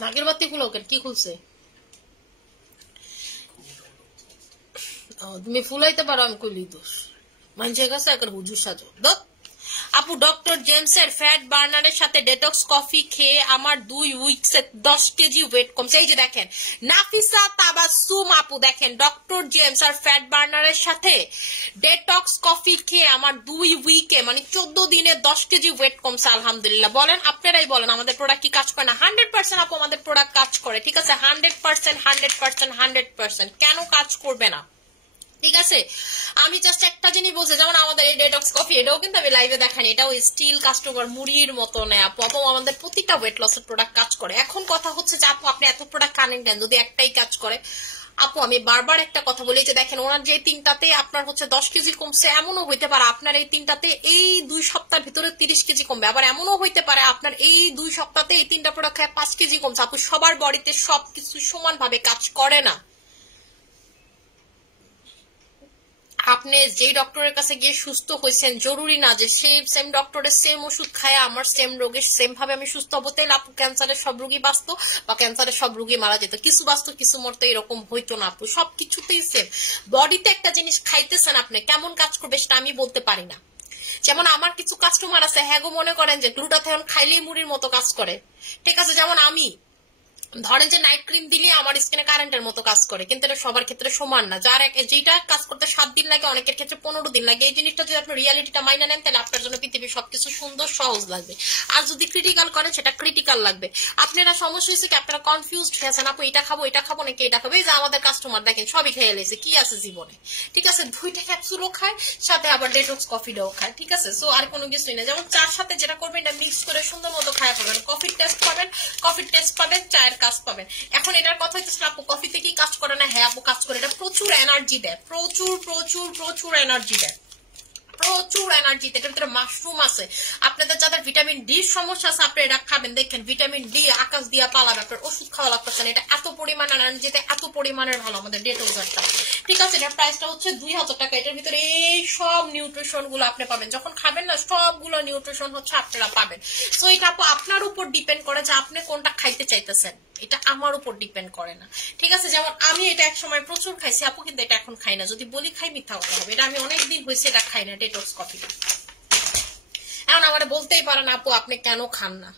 নাগের বাতি খুলো, কি খুলছে? তুমি ফুলাইতে পারো, আমি কইলি দোষ মানুষের কাছে একটা হুজুর সাজো। আপু ডক্টর জেমসের ফ্যাট বার্নারের সাথে ডেটক্স কফি খেয়ে আমার 2 উইকসে 10 কেজি ওয়েট কমছে। এই যে দেখেন নাফিসা তাবাসসুম আপু, দেখেন ডক্টর জেমস আর ফ্যাট বার্নারের সাথে ডেটক্স কফি খেয়ে আমার 2 উইকে মানে 14 দিনে 10 কেজি ওয়েট কমছে আলহামদুলিল্লাহ। বলেন আপনারাই বলেন আমাদের প্রোডাক্ট কি কাজ করে না? 100% আপু আমাদের প্রোডাক্ট কাজ করে। ঠিক আছে, 100%। কেন কাজ করবে না? ঠিক আছে, আমি জাস্ট একটা জিনিস বলছি, যেমন আমাদের এই ডেটক্স কফি, এটাও কিন্তু আমি লাইভে দেখানি, এটাও স্টিল কাস্টমার মুড়ির মতো নেয় আপু। আপু আমাদের প্রতিটা ওয়েট লসের প্রোডাক্ট কাজ করে। এখন কথা হচ্ছে যে আপু আপনি এত প্রোডাক্ট আনেন কেন যদি একটাই কাজ করে? আপু আমি বারবার একটা কথা বলি যে দেখেন ওনার যে তিনটাতে আপনার হচ্ছে 10 কেজি কমছে, এমনও হইতে পারে আপনার এই তিনটাতে এই 2 সপ্তাহের ভিতরে 30 কেজি কমবে। আবার এমনও হইতে পারে আপনার এই 2 সপ্তাহে এই 3টা প্রোডাক্ট খায় 5 কেজি কমছে। আপু সবার বডিতে সবকিছু সমানভাবে কাজ করে না। আপনি যে ডক্টরের কাছে গিয়ে সুস্থ হয়েছেন জরুরি না যে সেই সেম ডক্টরের সেম ওষুধ খায় আমার সেম রোগের সেম ভাবে আমি সুস্থ হবো। তাই আপু ক্যান্সারের সব রোগী বাঁচত বা ক্যান্সারের সব রোগী মারা যেত, কিছু বাঁচত কিছু মরতো, এরকম হইতো না আপু। সবকিছুতেই সেম। বডিতে একটা জিনিস খাইতেছেন আপনি, কেমন কাজ করবে সেটা আমি বলতে পারি না। যেমন আমার কিছু কাস্টমার আছে হ্যাঁ গো মনে করেন যে গ্লুটাথিয়ন খাইলেই মুড়ির মতো কাজ করে। ঠিক আছে, যেমন আমি ধরেন যে নাইট ক্রিম দিলে আমার স্কিনে কারেন্টের মতো কাজ করে, কিন্তু এটা সবার ক্ষেত্রে সমান না। যার যেটা কাজ করতে 7 দিন লাগে অনেকের ক্ষেত্রে 15 দিন লাগে। এই জিনিসটা যদি আপনি রিয়ালিটিটা মাইনে নেন তাহলে আপনার জন্য পৃথিবীর সবকিছু সুন্দর সহজ লাগবে। আর যদি ক্রিটিক্যাল করেন সেটা ক্রিটিক্যাল লাগবে। আপনারা সমস্যা হয়েছে কি আপনারা কনফিউজড হয়েছেন আপু এটা খাবো নাকি এটা খাবো। এই যে আমাদের কাস্টমার দেখেন সবই খেয়ে লেছে, কি আছে জীবনে? ঠিক আছে, 2টা ক্যাপসুলও খায়, সাথে আবার ডেটক্স কফিটাও খায়। ঠিক আছে, সো আর কোনো কিছুই না। যেমন চার সাথে যেটা করবেন এটা মিক্স করে সুন্দর মতো খায় পাবেন, কফির টেস্ট পাবেন, চায়ের কাজ পাবেন। এখন এটার কথা হচ্ছে আপু কফিতে কি কাজ করে না? হ্যাঁ আপু কাজ করে। এটা প্রচুর এনার্জি দেয়, প্রচুর এনার্জি দেয়, প্রচুর এনার্জিতে, এটার ভিতরে মাশরুম আছে। আপনাদের যাদের ভিটামিন ডি সমস্যা আছে আপনি এটা খাবেন, দেখেন ভিটামিন ডি আকাশ দিয়া পালাবে, আপনার ওষুধ খাওয়া লাগতেছে না। এটা এত পরিমাণ এনার্জিতে এত পরিমাণের ভালো আমাদের ডেটোজারটা। ঠিক আছে, এটার প্রাইসটা হচ্ছে 2000 টাকা। এটার ভিতরে এই সব নিউট্রিশন গুলো আপনি পাবেন, যখন খাবেন না সবগুলো নিউট্রিশন হচ্ছে আপনারা পাবেন। সো এটা আপু আপনার উপর ডিপেন্ড করে যে আপনি কোনটা খাইতে চাইতেছেন, এটা আমার উপর ডিপেন্ড করে না। ঠিক আছে, যেমন আমি এটা এক সময় প্রচুর খাইছি আপু, কিন্তু এটা এখন খাই না। যদি বলি খাই মিথ্যা কথা হবে, এটা আমি অনেকদিন হয়েছে এটা খাই না, ডেটক্স কফিটা। এখন আমার বলতেই পারেন আপু আপনি কেন খান না।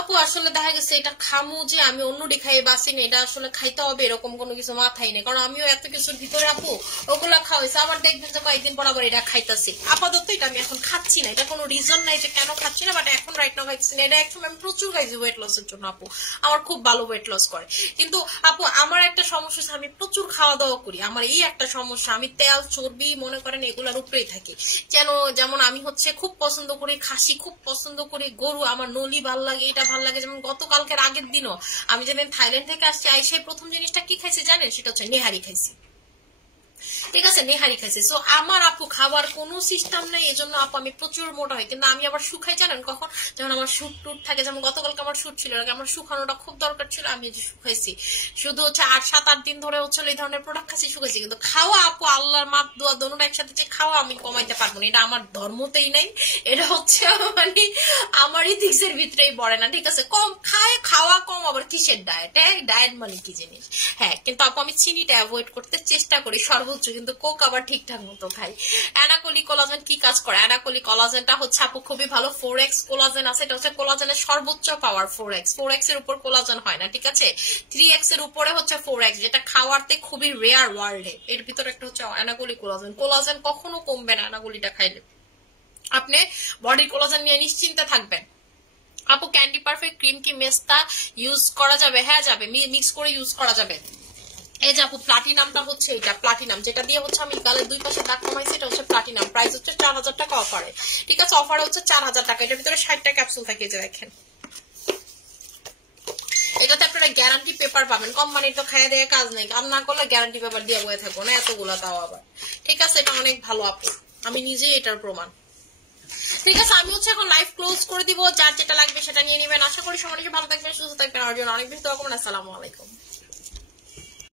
আপু আসলে দেখা গেছে এটা খামু যে আমি অন্যটি খাই বাসি না, এটা আসলে খাইতে হবে এরকম কোনো কিছু মাথায় নেই, কারণ আমিও এত কিছুর ভিতরে আপু ওগুলা খাওয়াইছে। আবার দেখবেন যে কয়েকদিন পর আবার এটা খাইতেছি। আপাতত এটা আমি এখন খাচ্ছি না, এটা কোনো রিজন নাই যে কেন খাচ্ছি না, বাট এখন রাইট নাও খাইছি না। এটা একসময় আমি প্রচুর খাইছি ওয়েট লসের জন্য আপু, আমার খুব ভালো ওয়েট লস করে। কিন্তু আপু আমার একটা সমস্যা আছে, আমি প্রচুর খাওয়া দাওয়া করি, আমার এই একটা সমস্যা, আমি তেল চর্বি মনে করেন এগুলার উপরেই থাকি। যেমন আমি হচ্ছে খুব পছন্দ করি খাসি, খুব পছন্দ করি গরু, আমার নলি ভাল লাগে, এটা ভাল লাগে। যেমন গতকালকের আগের দিনও আমি যেদিন থাইল্যান্ড থেকে আসছি সেই প্রথম জিনিসটা কি খাইছি জানেন, সেটা হচ্ছে নেহারি খাইছি। ঠিক আছে, নেহারি খাইছি। সো আমার আপু খাবার কোনো সিস্টেম নেই, এই জন্য আপু আমি প্রচুর মোটা হয়। কিন্তু আমি আবার শুকাই জানেন কখন, যেমন আমার শুট টুট থাকে। যেমন গতকালকে আমার শুট ছিল, আমার শুকানোটা খুব দরকার ছিল, আমি যে শুকাইছি শুধু হচ্ছে 7-8 দিন ধরে হচ্ছে এই ধরনের প্রোডাক্ট খাচ্ছি, শুকাইছি। কিন্তু খাওয়া আপু আল্লাহর মাপ দোয়া দোনোটা একসাথে যে খাওয়া আমি কমাইতে পারবো না, এটা আমার ধর্মতেই নাই, এটা হচ্ছে মানে আমার ইথিক্সের ভিতরেই পড়ে না। ঠিক আছে, কম খায়, খাওয়া কম, আবার কিসের ডায়েট, ডায়েট মানে কি জিনিস। হ্যাঁ, কিন্তু আপু আমি চিনিটা অ্যাভয়েড করতে চেষ্টা করি সর্বোচ্চ, কিন্তু কোক আবার ঠিকঠাক মতো খাই। অ্যানাকোলি কোলাজেন কি কাজ করে? অ্যানাকোলি কোলাজেনটা হচ্ছে আপু খুবই ভালো, 4x কোলাজেন আছে, এটা হচ্ছে কোলাজেনের সর্বোচ্চ পাওয়ার 4x এর উপর কোলাজেন হয় না। ঠিক আছে, 3x এর উপরে হচ্ছে 4x, যেটা খাওয়াতে খুবই রেয়ার ওয়ার্ল্ডে। এর ভিতরে একটা হচ্ছে অ্যানাকোলি কোলাজেন কখনো কমবে না অ্যানাকোলিটা খাইলে, আপনি বডি কোলাজেন নিয়ে নিশ্চিন্তে থাকবেন। আপু ক্যান্ডি পারফেক্ট ক্রিম কি মেস্তা ইউজ করা যাবে? হ্যাঁ যাবে, মিক্স করে ইউজ করা যাবে। এই যে আপু প্লাটিনামটা হচ্ছে এটা প্লাটিনাম, যেটা দিয়ে হচ্ছে আমি গালের দুই পাশে দাগ কমাইছি, এটা হচ্ছে প্লাটিনাম। প্রাইস হচ্ছে 4000 টাকা অফারে। ঠিক আছে, অফারে হচ্ছে 4000 টাকা। এটার ভিতরে 60টা ক্যাপসুল থাকে, যে দেখেন। এটাতে আপনারা গ্যারান্টি পেপার পাবেন, কোম্পানির তো খাইয়ে দেওয়া কাজ নেই, কাজ না করলে গ্যারান্টি পেপার দিয়ে বয়ে থাকবো না এতগুলা, তাও আবার। ঠিক আছে, এটা অনেক ভালো আপু, আমি নিজেই এটার প্রমাণ। ঠিক আছে, আমি হচ্ছে এখন লাইভ ক্লোজ করে দিব, যার যেটা লাগবে সেটা নিয়ে নেবেন। আশা করি সবাই ভালো থাকবেন, সুস্থ থাকবেন, আমার জন্য অনেক বেশি দোয়া করবেন। আসসালামু আলাইকুম।